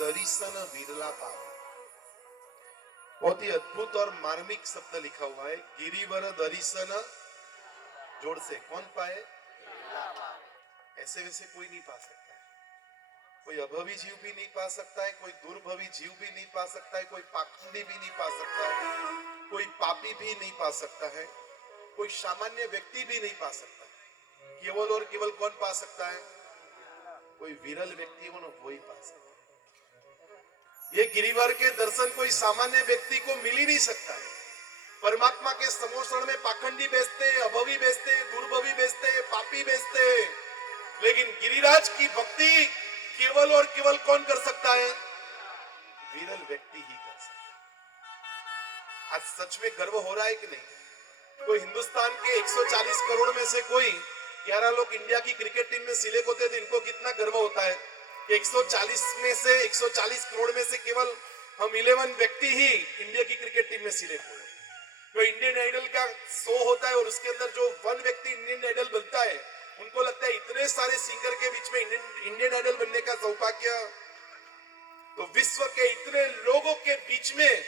दर्शन विरला पावे। बहुत ही अद्भुत और मार्मिक शब्द लिखा हुआ है, गिरिवर दर्शन जोड़ से कौन पाए? ऐसे वैसे कोई नहीं पा सकता है, कोई अभवी जीव भी नहीं पा सकता है, कोई दुर्भवी जीव भी नहीं पा सकता है, कोई पाखंडी भी नहीं पा सकता है, कोई पापी भी नहीं पा सकता है, कोई सामान्य व्यक्ति भी नहीं पा सकता है। केवल और केवल कौन पा सकता है? कोई विरल व्यक्ति हो ना, वही पा सकता है। ये गिरिवर के दर्शन कोई सामान्य व्यक्ति को मिल ही नहीं सकता है। परमात्मा के समोषण में पाखंडी बेचते, अभवी बेचते, दुर्भवी बेचते, पापी बेचते, लेकिन गिरिराज की भक्ति केवल और केवल कौन कर सकता है? विरल व्यक्ति ही कर सकता है। आज सच में गर्व हो रहा है कि नहीं? कोई हिंदुस्तान के 140 करोड़ में से कोई 11 लोग इंडिया की क्रिकेट टीम में सिलेक्ट होते थे, इनको कितना गर्व होता है? 140 में से 140 करोड़ में से केवल हम 11 व्यक्ति ही इंडिया की क्रिकेट टीम में सिलेक्ट हुए। तो इंडियन आइडल का शो होता है और उसके अंदर जो 1 व्यक्ति इंडियन आइडल बनता है, उनको लगता है इतने सारे सिंगर के बीच में इंडियन आइडल बनने का सौभाग्य। तो विश्व के इतने लोगों के बीच में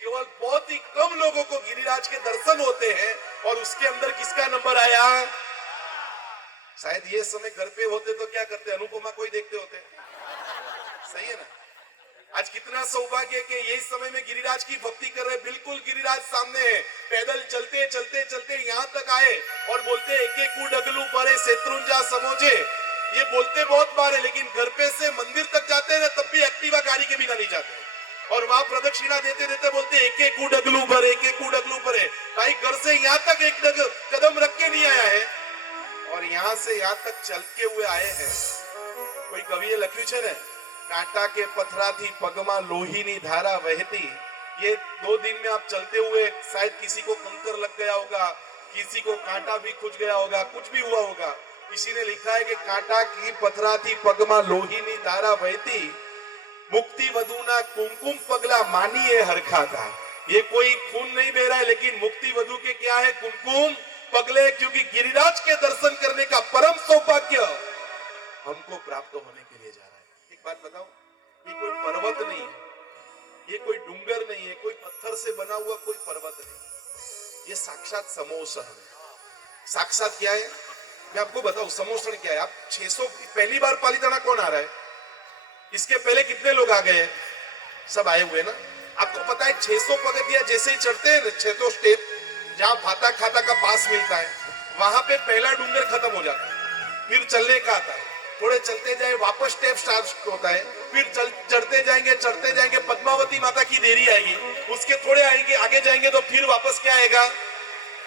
केवल बहुत ही कम लोगों को गिरिराज के दर्शन होते हैं, और उसके अंदर किसका नंबर आया? शायद ये समय घर पे होते तो क्या करते? अनुपमा कोई देखते होते। सही है ना? आज कितना सौभाग्य कि ये समय में गिरिराज की भक्ति कर रहे, बिल्कुल गिरिराज सामने है। पैदल चलते चलते चलते यहाँ तक आए और बोलते एक एक डगलू परे शत्रुंजा समोजे। ये बोलते बहुत बार है, लेकिन घर पे से मंदिर तक जाते हैं ना, तब भी एक्टिवा गाड़ी के बिना नहीं जाते, और वहां प्रदक्षिणा देते देते बोलते एक एक डगलू भरे, एक एक डगलू भरे। भाई घर से यहाँ तक एक कदम रख के नहीं आया है, और यहाँ से यहाँ तक चल के हुए आए हैं। कोई कवि लख्यू छे ने, कांटा के पथरा थी पगमा लोहीनी धारा बहती। ये 2 दिन में आप चलते हुए शायद किसी को कंकर लग गया होगा, किसी को कांटा भी खुज गया होगा, कुछ भी हुआ होगा। किसी ने लिखा है कि कांटा की पथरा थी पगमा लोहीनी धारा बहती, मुक्ति वधुना कुमकुम पगला मानिए हरखा था। ये कोई खून नहीं बह रहा है, लेकिन मुक्ति वधु के क्या है? कुमकुम पगले, क्योंकि गिरिराज के दर्शन करने का परम सौभाग्य हमको प्राप्त होने के लिए जा रहा है। एक बात बताओ, ये कोई पर्वत नहीं है, ये कोई डूंगर नहीं है, कोई पत्थर से बना हुआ कोई पर्वत नहीं, ये साक्षात समोषण है। साक्षात क्या है? मैं आपको बताऊं समोषण क्या है। आप 600 पहली बार पालीताना कौन आ रहा है? इसके पहले कितने लोग आ गए? सब आए हुए ना। आपको पता है 600 पगथिया जैसे ही चढ़ते हैं, 600 स्टेप, जहां भाता खाता का पास मिलता है, वहां पे पहला डूंगर खत्म हो जाता है, फिर चलने का आता है। थोड़े चलते जाए वापस स्टेप स्टार्ट होता है, फिर चढ़ते जाएंगे पद्मावती माता की देरी आएगी, उसके थोड़े आएंगे आगे जाएंगे तो फिर वापस क्या आएगा?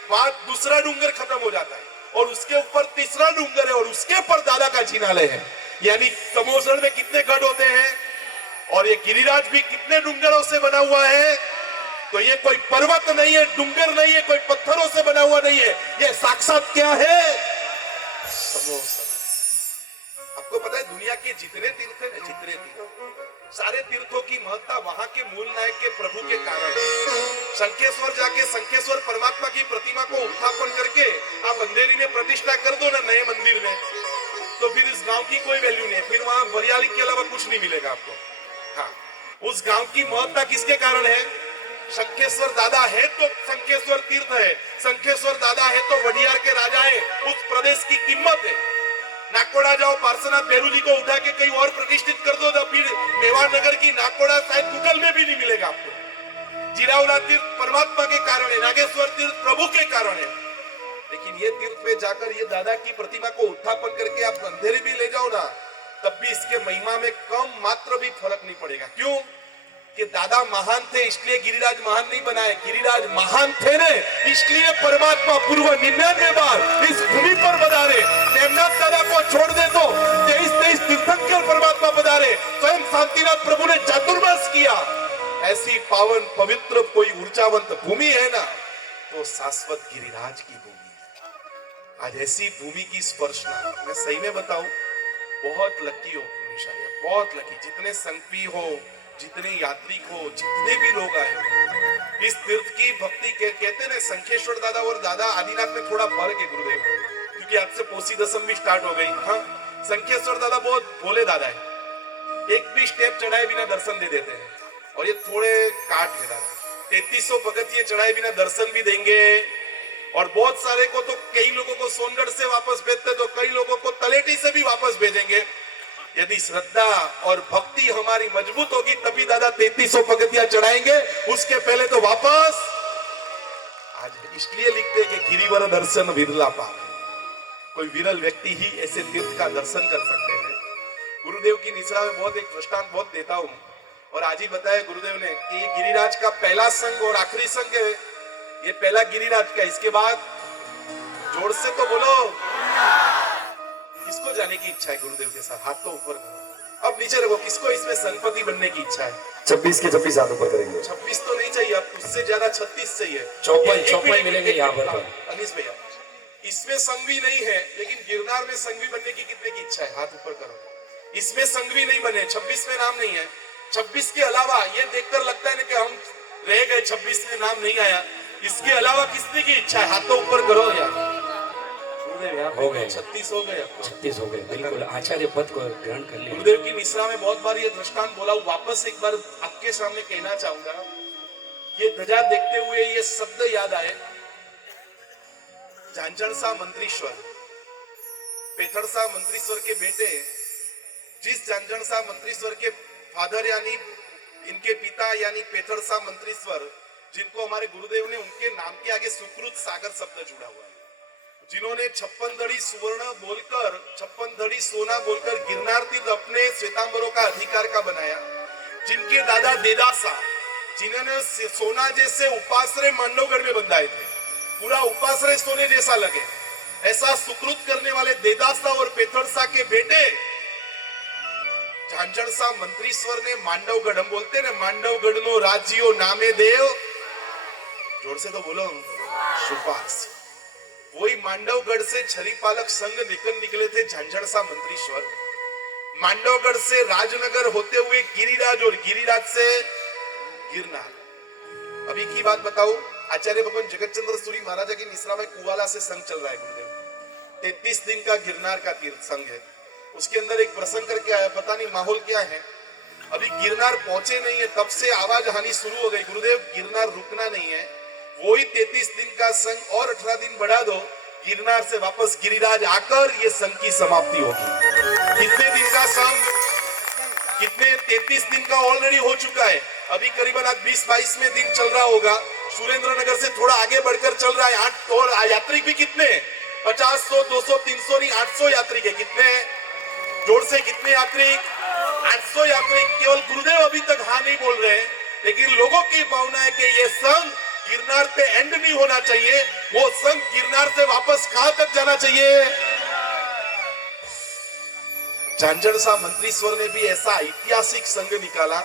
वहां दूसरा डूंगर खत्म हो जाता है, और उसके ऊपर तीसरा डूंगर है, और उसके ऊपर दादा का जिनालय है। यानी समोषण में कितने गढ़ होते हैं, और ये गिरिराज भी कितने डूंगरों से बना हुआ है। तो ये कोई पर्वत नहीं है, डूंगर नहीं है, कोई पत्थरों से बना हुआ नहीं है, ये साक्षात क्या है? समोषण। आपको पता है दुनिया के जितने तीर्थ है, जितने तीर्थ, सारे तीर्थों की महत्ता वहां के मूल नायक के प्रभु के कारण है। शंखेश्वर जाके शंखेश्वर परमात्मा की प्रतिमा को उत्थापन करके आप अंधेरी में प्रतिष्ठा कर दो ना, नए मंदिर में, तो फिर इस गांव की कोई वैल्यू नहीं है, फिर वहां बरियाली के अलावा कुछ नहीं मिलेगा आपको। हाँ, उस गांव की महत्ता किसके कारण है? शंखेश्वर दादा है तो शंखेश्वर तीर्थ है, शंखेश्वर दादा है तो वडियार के राजा है, उस प्रदेश की कीमत है। नाकोड़ा जाओ, पार्श्वनाथ बेरू जी को उठा के कहीं और प्रतिष्ठित कर दो, तो फिर मेवाड़ नगर की नाकोड़ा शायद गूगल में भी नहीं मिलेगा आपको। जिरावला तीर्थ परमात्मा के कारण है, नागेश्वर तीर्थ प्रभु के कारण है, लेकिन ये तीर्थ पे जाकर ये दादा की प्रतिमा को उत्थापन करके आप अंधेरी भी ले जाओ ना, तब भी इसके महिमा में कम मात्र भी फर्क नहीं पड़ेगा। क्यों? कि दादा महान थे इसलिए गिरिराज महान नहीं बनाए, गिरिराज महान थे ने इसलिए परमात्मा पूर्व 99 बार इस भूमि पर पधारे। नेमनाथ दादा को छोड़ दे तो 23 तीर्थंकर परमात्मा पधारे, स्वयं शांतिनाथ प्रभु ने चातुर्मास किया। ऐसी पावन पवित्र कोई ऊर्जावंत भूमि है ना, तो शाश्वत गिरिराज की भूमि है। आज ऐसी भूमि की स्पर्शना, मैं सही में बताऊं, बहुत लकी हो निशानिया, बहुत लकी। जितने संकवी हो, जितने यात्री हो, जितने भी लोग आए इस तीर्थ की भक्ति के, कहते ना शंखेश्वर दादा और दादा आदिनाथ में थोड़ा फर्क है गुरुदेव, क्योंकि आज से पोसी दशम भी स्टार्ट हो गई। हाँ, शंखेश्वर दादा बहुत भोले दादा है, एक भी स्टेप चढ़ाए बिना दर्शन दे देते हैं, और ये थोड़े काट है 3300 पगथिये चढ़ाए बिना दर्शन भी देंगे। और बहुत सारे को तो, कई लोगों को सोनगढ़ से वापस भेजते तो कई लोगों को तलेटी से भी वापस भेजेंगे। यदि श्रद्धा और भक्ति हमारी मजबूत होगी तभी दादा 3300 पगथिया चढ़ाएंगे, उसके पहले तो वापस। आज इसलिए लिखते कि गिरिवर दर्शन विरला पावे, कोई विरल व्यक्ति ही ऐसे तीर्थ का दर्शन कर सकते हैं। गुरुदेव की निशा में बहुत एक दृष्टांत बहुत देता हूं, और आज ही बताया गुरुदेव ने कि ये गिरिराज का पहला संघ और आखिरी संघ है। ये पहला गिरिराज का, इसके बाद जोर से तो बोलो, किसको जाने की इच्छा है गुरुदेव के साथ? हाथ तो ऊपर करो, अब नीचे रखो। किसको इसमें संपत्ति बनने की इच्छा है? 26 के 26 हाथ ऊपर करेंगे। 26 तो नहीं चाहिए, अब उससे ज्यादा 36 चाहिए। 54 मिलेंगे यहाँ पर। अनीश भैया, इसमें संघ भी नहीं है, लेकिन गिरनार में संघ भी बनने की कितने की इच्छा है? हाथ ऊपर करो। इसमें संघ भी नहीं बने, 26 में नाम नहीं है। 26 के अलावा ये देखकर लगता है ना कि हम रह गए, 26 में नाम नहीं आया। इसके अलावा किसने की इच्छा है? हाथों ऊपर करो यार। हो गए 36 हो गए, 36 हो गए, बिल्कुल आचार्य पद को ग्रहण कर लिया। गुरुदेव की निश्रा में बहुत बार ये दृष्टांत बोला, वापस एक बार आपके सामने कहना चाहूंगा। ये ध्वजा देखते हुए ये शब्द याद आए, झांझणसा मंत्रीश्वर, पेथड़सा मंत्रीश्वर के बेटे, जिस झांझणसा मंत्रीश्वर के फादर यानी इनके पिता यानी पेथड़सा मंत्रीश्वर, जिनको हमारे गुरुदेव ने उनके नाम के आगे सुकृत सागर शब्द जुड़ा हुआ है, जिन्होंने 56 धड़ी सुवर्ण बोलकर, 56 धड़ी सोना बोलकर गिरनार तीर्थ अपने श्वेतांबरों का अधिकार का बनाया, जिनके दादा देदासा, जिन्होंने सोना जैसे उपासरे मांडवगढ़ में बंधाए थे, पूरा उपासरे सोने जैसा लगे, ऐसा सुकृत करने वाले देदासा और पेथड़सा के बेटे झांझणसा मंत्रीश्वर ने मांडवगढ़, हम बोलते ना मांडवगढ़ नो राज्यो नामे देव, जोर से तो बोलो, सुपास। वही मांडवगढ़ से छरीपालक संघ निकले थे झांझणसा मंत्रीश्वर। मांडवगढ़ से राजनगर होते हुए गिरिराज, और गिरिराज से गिरनार। अभी की बात बताऊं, आचार्य भगवान जगतचंद्र सूरी महाराजा की निश्रा में कुवाला से संघ चल रहा है गुरुदेव। 33 दिन का गिरनार का तीर्थ संघ है। उसके अंदर एक प्रसंग करके आया, पता नहीं माहौल क्या है। अभी गिरनार पहुंचे नहीं है, तब से आवाज हानि शुरू हो गई, गुरुदेव गिरनार रुकना नहीं है, वही 33 दिन का संघ और 18 दिन बढ़ा दो, गिरनार से वापस गिरिराज आकर ये संघ की समाप्ति होगी। कितने दिन का संघ? कितने? 33 दिन का ऑलरेडी हो चुका है। अभी करीबन आज 20-22वें दिन चल रहा होगा। सुरेंद्र नगर से थोड़ा आगे बढ़कर चल रहा है। और यात्री भी कितने? 50, 100, 200, 300 नहीं, 800 यात्री के। कितने? जोर से कितने यात्री? 800 यात्री। केवल गुरुदेव अभी तक हाँ नहीं बोल रहे हैं, लेकिन लोगों की भावना है कि ये संघ गिरनार पे एंड नहीं होना चाहिए, वो संघ गिरनार से वापस कहां तक जाना चाहिए? झांझणसा मंत्रीश्वर ने भी ऐसा ऐतिहासिक संघ निकाला,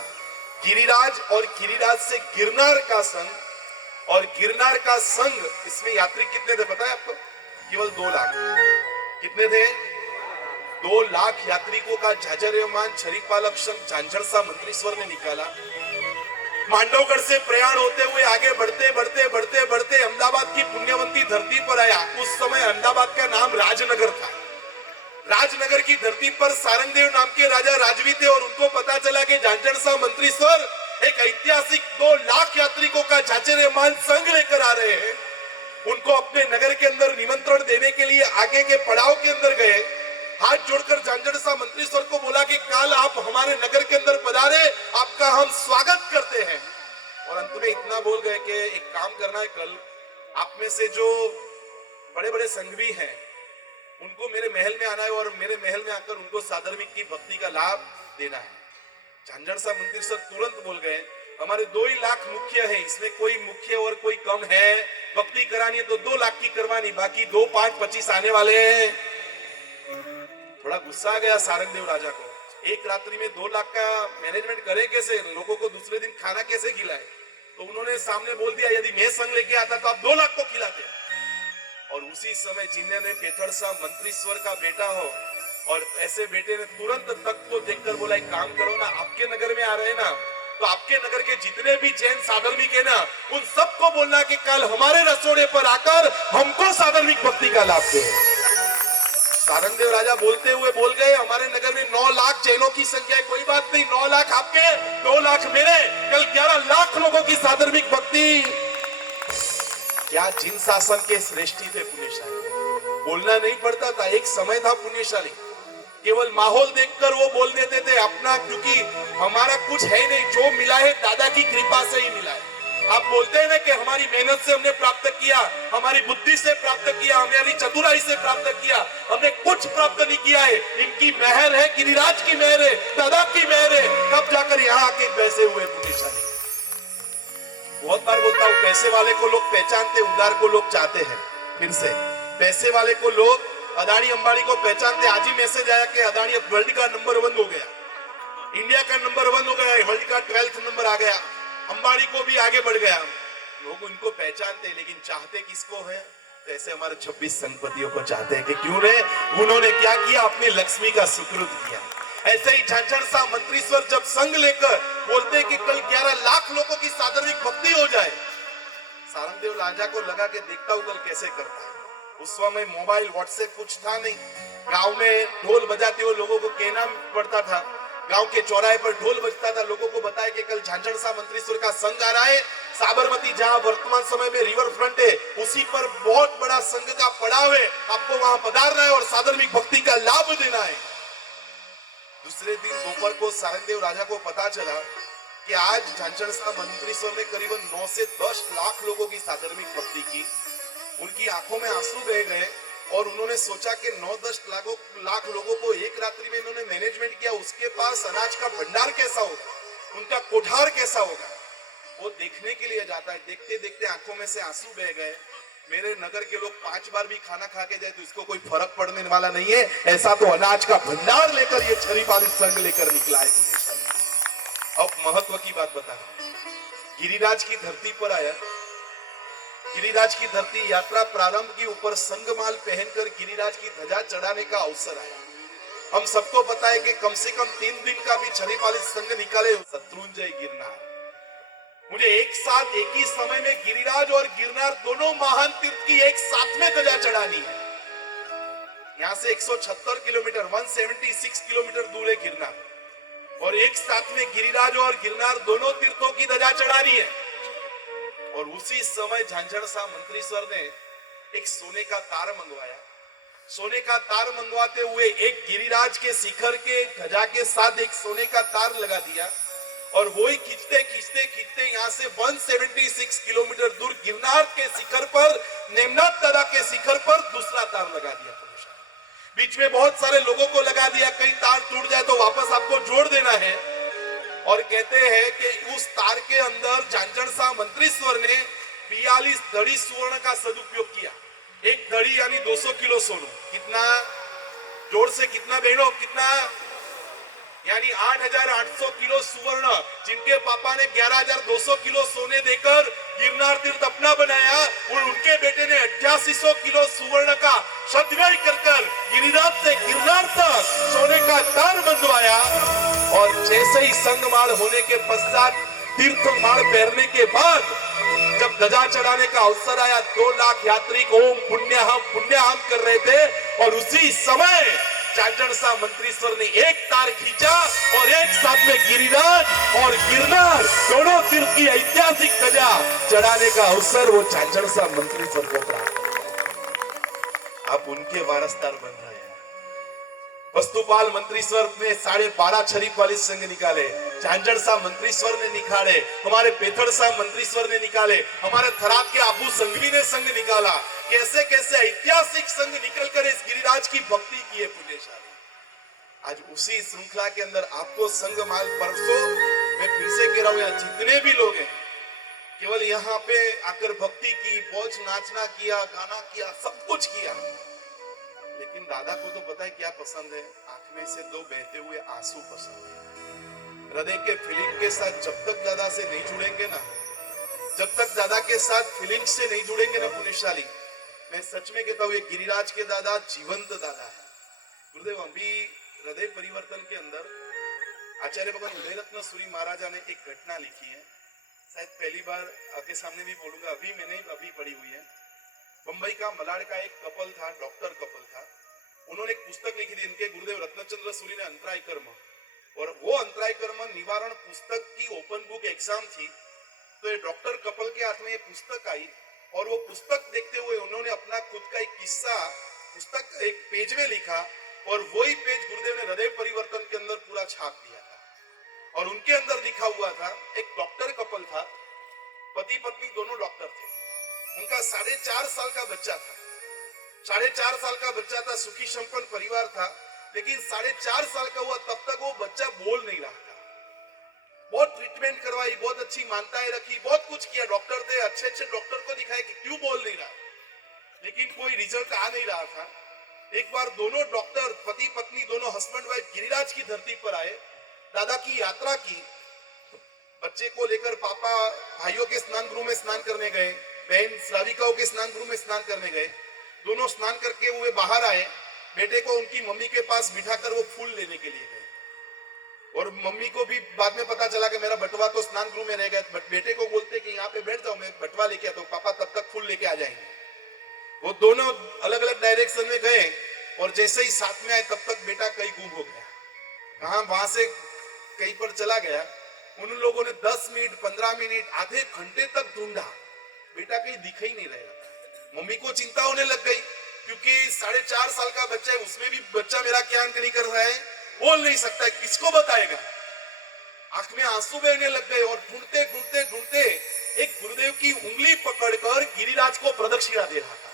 गिरिराज, और गिरिराज से गिरनार का संघ, और गिरनार का संघ। इसमें यात्री कितने थे पता है आपको? केवल 2 लाख। कितने थे? 2 लाख यात्रियों का झाझरयमान छरीपालक संघ झांझणसा मंत्रीश्वर ने निकाला। मांडवगढ़ से प्रयाण होते हुए आगे बढ़ते बढ़ते बढ़ते बढ़ते अहमदाबाद की पुण्यवंती धरती पर आया। उस समय अहमदाबाद का नाम राजनगर था। राजनगर की धरती पर सारंगदेव नाम के राजा राजवी थे, और उनको पता चला कि झांझणसा मंत्रीश्वर एक ऐतिहासिक 2 लाख यात्रियों का झाझरयमान संघ लेकर आ रहे हैं। उनको अपने नगर के अंदर निमंत्रण देने के लिए आगे के पड़ाव के अंदर गए। हाथ जोड़कर झांझणसा मंत्रीश्वर को बोला कि कल आप हमारे नगर के अंदर पधारे, आपका हम स्वागत करते हैं। और अंत में इतना बोल गए कि एक काम करना है, कल आप में से जो बड़े बड़े संघवी हैं उनको मेरे महल में आना है, और मेरे महल में आकर उनको साधर्मिक की भक्ति का लाभ देना है। झांझणसा मंत्रीश्वर तुरंत बोल गए, हमारे 2 ही लाख मुख्य है, इसमें कोई मुख्य और कोई कम है, भक्ति करानी है तो 2 लाख की करवानी, बाकी 2, 5, 25 आने वाले हैं। थोड़ा गुस्सा आ गया सारंगदेव राजा को। एक रात्रि में 2 लाख का मैनेजमेंट करे कैसे, लोगों को दूसरे दिन खाना कैसे खिलाए? तो उन्होंने सामने बोल दिया, यदि मैं संग लेके आता तो आप 2 लाख को खिलाते। और उसी समय जिन्होंने पेथड़सा मंत्रीश्वर का बेटा हो, और ऐसे बेटे ने तुरंत तख्त को देखकर बोला, एक काम करो ना, आपके नगर में आ रहे ना, तो आपके नगर के जितने भी जैन साधर्मिक है ना, उन सबको बोलना कि कल हमारे रसोड़े पर आकर हमको साधर्मिक भक्ति का लाभ दे। सारंगदेव राजा बोलते हुए बोल गए, हमारे नगर में 9 लाख जैनों की संख्या है, कोई बात नहीं, 9 लाख आपके 2 लाख मेरे, कल 11 लाख लोगों की साधर्मिक भक्ति। क्या जिन शासन के श्रेष्ठी थे पुण्यशाली, बोलना नहीं पड़ता था। एक समय था पुण्यशाली, केवल माहौल देखकर वो बोल देते थे अपना, क्योंकि हमारा कुछ है नहीं, जो मिला है दादा की कृपा से ही मिला है। आप बोलते हैं ना कि हमारी मेहनत से हमने प्राप्त किया, हमारी बुद्धि से प्राप्त किया, हमारी चतुराई से प्राप्त किया, हमने कुछ प्राप्त नहीं किया है। इनकी मेहर है, गिरिराज की मेहर है, दादा की मेहर है, तब जाकर यहाँ आके पैसे हुए पुण्यशाली। बहुत बार बोलता हूँ, पैसे वाले को लोग पहचानते, उदार को लोग चाहते हैं। फिर से पैसे वाले को लोग अदानी अंबानी को पहचानते। आज ही मैसेज आया कि अदानी अब वर्ल्ड का नंबर 1 हो गया, इंडिया का नंबर 1 हो गया, वर्ल्ड का 12th नंबर आ गया, अंबानी को भी आगे बढ़ गया। लोग उनको पहचानते, लेकिन चाहते किसको है? तो ऐसे हमारे 26 संपत्तियों को चाहते हैं कि क्यों ने उन्होंने क्या किया, अपनी लक्ष्मी का सुकृत किया। ऐसे ही झांझर सा मंत्रीश्वर जब संग लेकर बोलते हैं कि कल 11 लाख लोगों की साधर्मिक भक्ति हो जाए, सारंगदेव राजा को लगा कि देखता हूं कल कैसे करता है। उस समय मोबाइल व्हाट्सएप कुछ था नहीं, गांव में ढोल बजाते हुए लोगों को कहना पड़ता था, गांव के चौराहे पर ढोल बजता था, लोगों को बताया कि कल झांझर सा मंत्रीश्वर का संघ आ रहा है, साबरमती जहां वर्तमान समय में रिवर फ्रंट है उसी पर बहुत बड़ा संघ का पड़ाव है, आपको वहां पधारना है और साधर्मिक भक्ति का लाभ देना है। दूसरे दिन दोपहर को सारंगदेव राजा को पता चला कि आज झांझर सा मंत्रीश्वर ने करीबन 9 से 10 लाख लोगों की साधर्मिक भक्ति की। उनकी आंखों में आंसू बह गए और उन्होंने सोचा कि 9-10 लाख लोगों को एक रात्रि में इन्होंने मैनेजमेंट किया, उसके पास अनाज का भंडार कैसा होगा, उनका कोठार कैसा होगा। वो देखने के लिए जाता है, देखते देखते आंखों में से आंसू बह गए। मेरे नगर के लोग 5 बार भी खाना खा के जाए तो इसको कोई फर्क पड़ने वाला नहीं है, ऐसा तो अनाज का भंडार लेकर ये छरी पालित संघ लेकर निकला है। अब महत्व की बात बता रहा हूं, गिरिराज की धरती पर आया, गिरिराज की धरती यात्रा प्रारंभ की, ऊपर संगमाल पहनकर गिरिराज की ध्वजा चढ़ाने का अवसर आया। हम सबको पता है कि कम से कम 3 दिन का भी छरी पालित संघ निकाले शत्रुंजय गिरनार। मुझे एक साथ एक ही समय में गिरिराज और गिरनार दोनों महान तीर्थ की एक साथ में ध्वजा चढ़ानी है। यहां से 176 किलोमीटर 176 किलोमीटर दूर है गिरनार, और एक साथ में गिरिराज और गिरनार दोनों तीर्थों की ध्वजा चढ़ानी है। और उसी समय झांझर सा मंत्रीश्वर ने एक सोने का तार मंगवाया। सोने का तार मंगवाते हुए एक गिरिराज के शिखर के ध्वजा के साथ एक सोने का तार लगा दिया, और वो ही खींचते खींचते खींचते यहाँ से 176 किलोमीटर दूर गिरनार के शिखर पर, नेमनाथ दादा के शिखर पर दूसरा तार लगा दिया। बीच में बहुत सारे लोगों को लगा दिया, कहीं तार टूट जाए तो वापस आपको जोड़ देना है। और कहते हैं कि उस तार के अंदर झांझर सा मंत्रीश्वर ने 42 धड़ी सुवर्ण का सदुपयोग किया। एक धड़ी यानी 200 किलो सोनू, कितना जोड़ से कितना बहनों, कितना यानी 8,800 किलो सुवर्ण, जिनके पापा ने 11,200 किलो सोने देकर गिरनार तीर्थ अपना बनाया, और उनके बेटे ने 8800 किलो सुवर्ण का सदव्यय कर गिरिराज से गिरनार तक सोने का तार बंधवाया। और जैसे ही संगमाल होने के पश्चात, तीर्थ माल पहनने के बाद जब ध्वजा चढ़ाने का अवसर आया, 2 लाख यात्री ओम पुण्यहम कर रहे थे, और उसी समय झांझर सा मंत्रीश्वर ने एक तार खींचा और एक साथ में गिरिराज और गिरनार दोनों तीर्थ की ऐतिहासिक ध्वजा चढ़ाने का अवसर वो झांझर सा मंत्रीश्वर को प्राप्त। आप उनके वारसदार बन रहे हैं। वस्तुपाल मंत्रीश्वर ने 12.5 छरी पालित संघ निकाले, झांझर सा मंत्रीश्वर ने निकाले, हमारे पेथड़ सा मंत्रीश्वर ने निकाले, हमारे थराद के आबू संघवी ने संघ निकाला। कैसे कैसे ऐतिहासिक संघ निकलकर इस गिरिराज की भक्ति की है पुण्यशाली। आज उसी श्रृंखला के अंदर आपको संघ माल परसों, मैं फिर से कह रहा हूं, यहाँ जितने भी लोग हैं केवल यहाँ पे आकर भक्ति की, पौच नाचना किया, गाना किया, सब कुछ किया, लेकिन दादा को तो पता है क्या पसंद है, आंख में से 2 बहते हुए आंसू पसंद है। हृदय के फीलिंग के साथ जब तक दादा से नहीं जुड़ेंगे ना, जब तक दादा के साथ फीलिंग से नहीं जुड़ेंगे ना पुण्यशाली, मैं सच में कहता हूँ ये गिरिराज के दादा जीवंत दादा है। गुरुदेव, अभी हृदय परिवर्तन के अंदर आचार्य भगवान उदय रत्न सूरी महाराजा ने एक घटना लिखी है, शायद पहली बार आपके सामने भी बोलूंगा, अभी मैंने अभी पढ़ी हुई है। बंबई का मलाड का एक कपल था, डॉक्टर कपल था, उन्होंने एक पुस्तक लिखी थी, इनके गुरुदेव रत्नचंद्र सूरी ने, अंतराय कर्म, और वो अंतराय कर्म निवारण पुस्तक की ओपन बुक एग्जाम थी। तो ये डॉक्टर कपल के हाथ में ये पुस्तक आई और वो पुस्तक देखते हुए उन्होंने अपना खुद का एक किस्सा पुस्तक एक पेज में लिखा और वही पेज गुरुदेव ने हृदय परिवर्तन के अंदर पूरा छाप दिया था। और उनके अंदर लिखा हुआ था, एक डॉक्टर कपल था, पति पत्नी दोनों डॉक्टर थे, उनका 4.5 साल का बच्चा था, 4.5 साल का बच्चा था, सुखी संपन्न परिवार था, लेकिन 4.5 साल का हुआ तब तक वो बच्चा बोल नहीं रहा था। बहुत ट्रीटमेंट करवाई, बहुत अच्छी मान्यताएं रखी, बहुत कुछ किया, डॉक्टर थे, अच्छे अच्छे डॉक्टर को दिखाया कि क्यों बोल नहीं रहा, लेकिन कोई रिजल्ट आ नहीं रहा था। एक बार दोनों डॉक्टर, पति पत्नी दोनों हस्बैंड वाइफ गिरिराज की धरती पर आए, दादा की यात्रा की, बच्चे को लेकर पापा भाइयों के स्नान गृह में स्नान करने गए, बहन श्राविकाओं के स्नान गृह में स्नान करने गए, दोनों स्नान करके हुए बाहर आए, बेटे को उनकी मम्मी के पास बिठाकर वो फूल लेने के लिए गए। और मम्मी को भी बाद में पता चला कि मेरा बटवा तो स्नान गृह में रह गया, बट बेटे को बोलते कि यहाँ पे बैठ जाओ, मैं बटवा लेके आता हूँ, पापा तब तक फूल लेके आ जाएंगे। वो दोनों अलग अलग डायरेक्शन में गए और जैसे ही साथ में आए तब तक बेटा कहीं गुम हो गया, कहाँ वहां से कहीं पर चला गया। उन लोगों ने 10 मिनट 15 मिनट आधे घंटे तक ढूंढा, बेटा कहीं दिख ही नहीं रहा। मम्मी को चिंता होने लग गई क्योंकि 4.5 साल का बच्चा है, उसमें भी बच्चा मेरा क्या अंक नहीं कर रहा है, बोल नहीं सकता है, किसको बताएगा। आंख में आंसू बहने लग गए और ढूंढते ढूंढते ढूंढते एक गुरुदेव की उंगली पकड़कर गिरिराज को प्रदक्षिणा दे रहा था।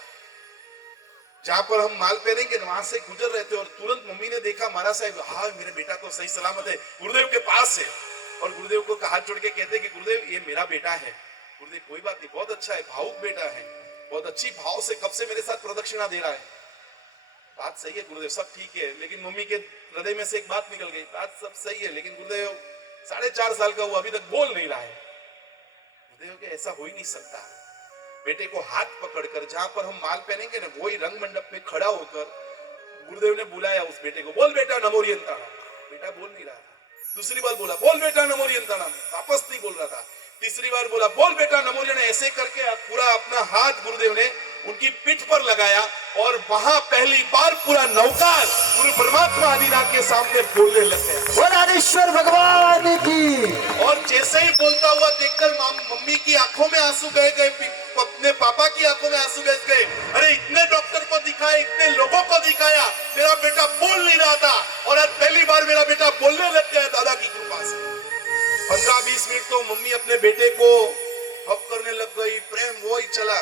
जहां पर हम माल पहनेंगे वहां से गुजर रहे थे और तुरंत मम्मी ने देखा, महाराज साहब, हाँ मेरे बेटा तो सही सलामत है, गुरुदेव के पास है। और गुरुदेव को हाथ जोड़ के कहते कि गुरुदेव ये मेरा बेटा है। गुरुदेव कोई बात नहीं, बहुत अच्छा है, भावुक बेटा है, बहुत अच्छी भाव से कब से मेरे साथ प्रदक्षिणा दे रहा है। बात सही है गुरुदेव, सब ठीक है, लेकिन मम्मी के हृदय में से एक बात निकल गई, बात सब सही है, लेकिन गुरुदेव 4.5 साल का हुआ, अभी तक बोल नहीं रहा है। गुरुदेव के ऐसा हो ही नहीं सकता। बेटे को हाथ पकड़कर जहां पर हम माल पहनेंगे ना, वही रंग मंडप में खड़ा होकर गुरुदेव ने बुलाया उस बेटे को, बोल बेटा नमो रियंताणम। बेटा बोल नहीं रहा था। दूसरी बार बोला, बोल बेटा नमो रियंताणम, वापस नहीं बोल रहा था। तीसरी बार बोला, बोल बेटा नमो रियंताणम। ऐसे करके पूरा अपना हाथ गुरुदेव ने उनकी पीठ पर लगाया और वहां पहली बार पूरा नवकार गुरु परमात्मा आदिनाथ के सामने बोलने लग गया, वराधीश्वर भगवान की। और जैसे ही बोलता हुआ देखकर मम्मी की आंखों में आंसू गए, अपने पापा की आंखों में आंसू गए। अरे इतने डॉक्टर को दिखाया, इतने लोगों को दिखाया, मेरा बेटा बोल नहीं रहा था, और आज पहली बार मेरा बेटा बोलने लग गया दादा की कृपा से। 15-20 मिनट तो मम्मी अपने बेटे को हक करने लग गई, प्रेम वो ही चला।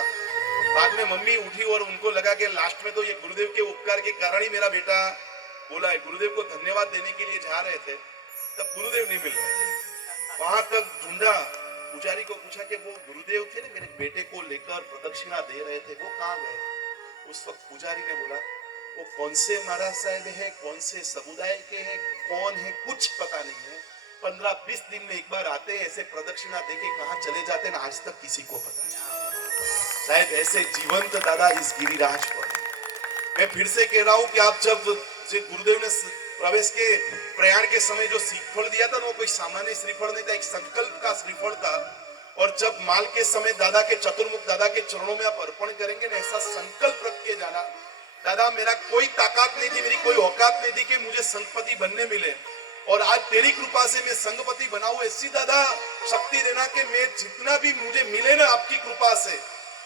बाद में मम्मी उठी और उनको लगा कि लास्ट में तो ये गुरुदेव के उपकार के कारण ही मेरा बेटा बोला है। गुरुदेव को धन्यवाद देने के लिए जा रहे थे, तब गुरुदेव नहीं मिल रहे थे। वहां तक ढूंढा, पुजारी को पूछा कि वो गुरुदेव थे ना, मेरे बेटे को लेकर प्रदक्षिणा दे रहे थे, वो कहाँ गए। उस वक्त पुजारी ने बोला, वो कौन से महाराज साहब है, कौन से समुदाय के हैं, कौन है, कुछ पता नहीं है। 15-20 दिन में एक बार आते हैं, ऐसे प्रदक्षिणा देके कहाँ चले जाते ना, आज तक किसी को पता नहीं। शायद ऐसे जीवंत दादा इस गिरिराज पर। मैं फिर से कह रहा हूं कि आप जब गुरुदेव ने प्रवेश के प्रयाण के समय जो श्रीफल दिया था ना, वो कोई सामान्य श्रीफल नहीं था, एक संकल्प का श्रीफल था। और जब माल के समय दादा के चतुर्मुख दादा के चरणों में आप अर्पण करेंगे ना, ऐसा संकल्प रख के जाना, दादा मेरा कोई ताकत नहीं थी, मेरी कोई औकात नहीं थी कि मुझे संगपति बनने मिले, और आज तेरी कृपा से मैं संगपति बना हूं। ऐसी दादा शक्ति देना कि मैं जितना भी मुझे मिले ना आपकी कृपा से,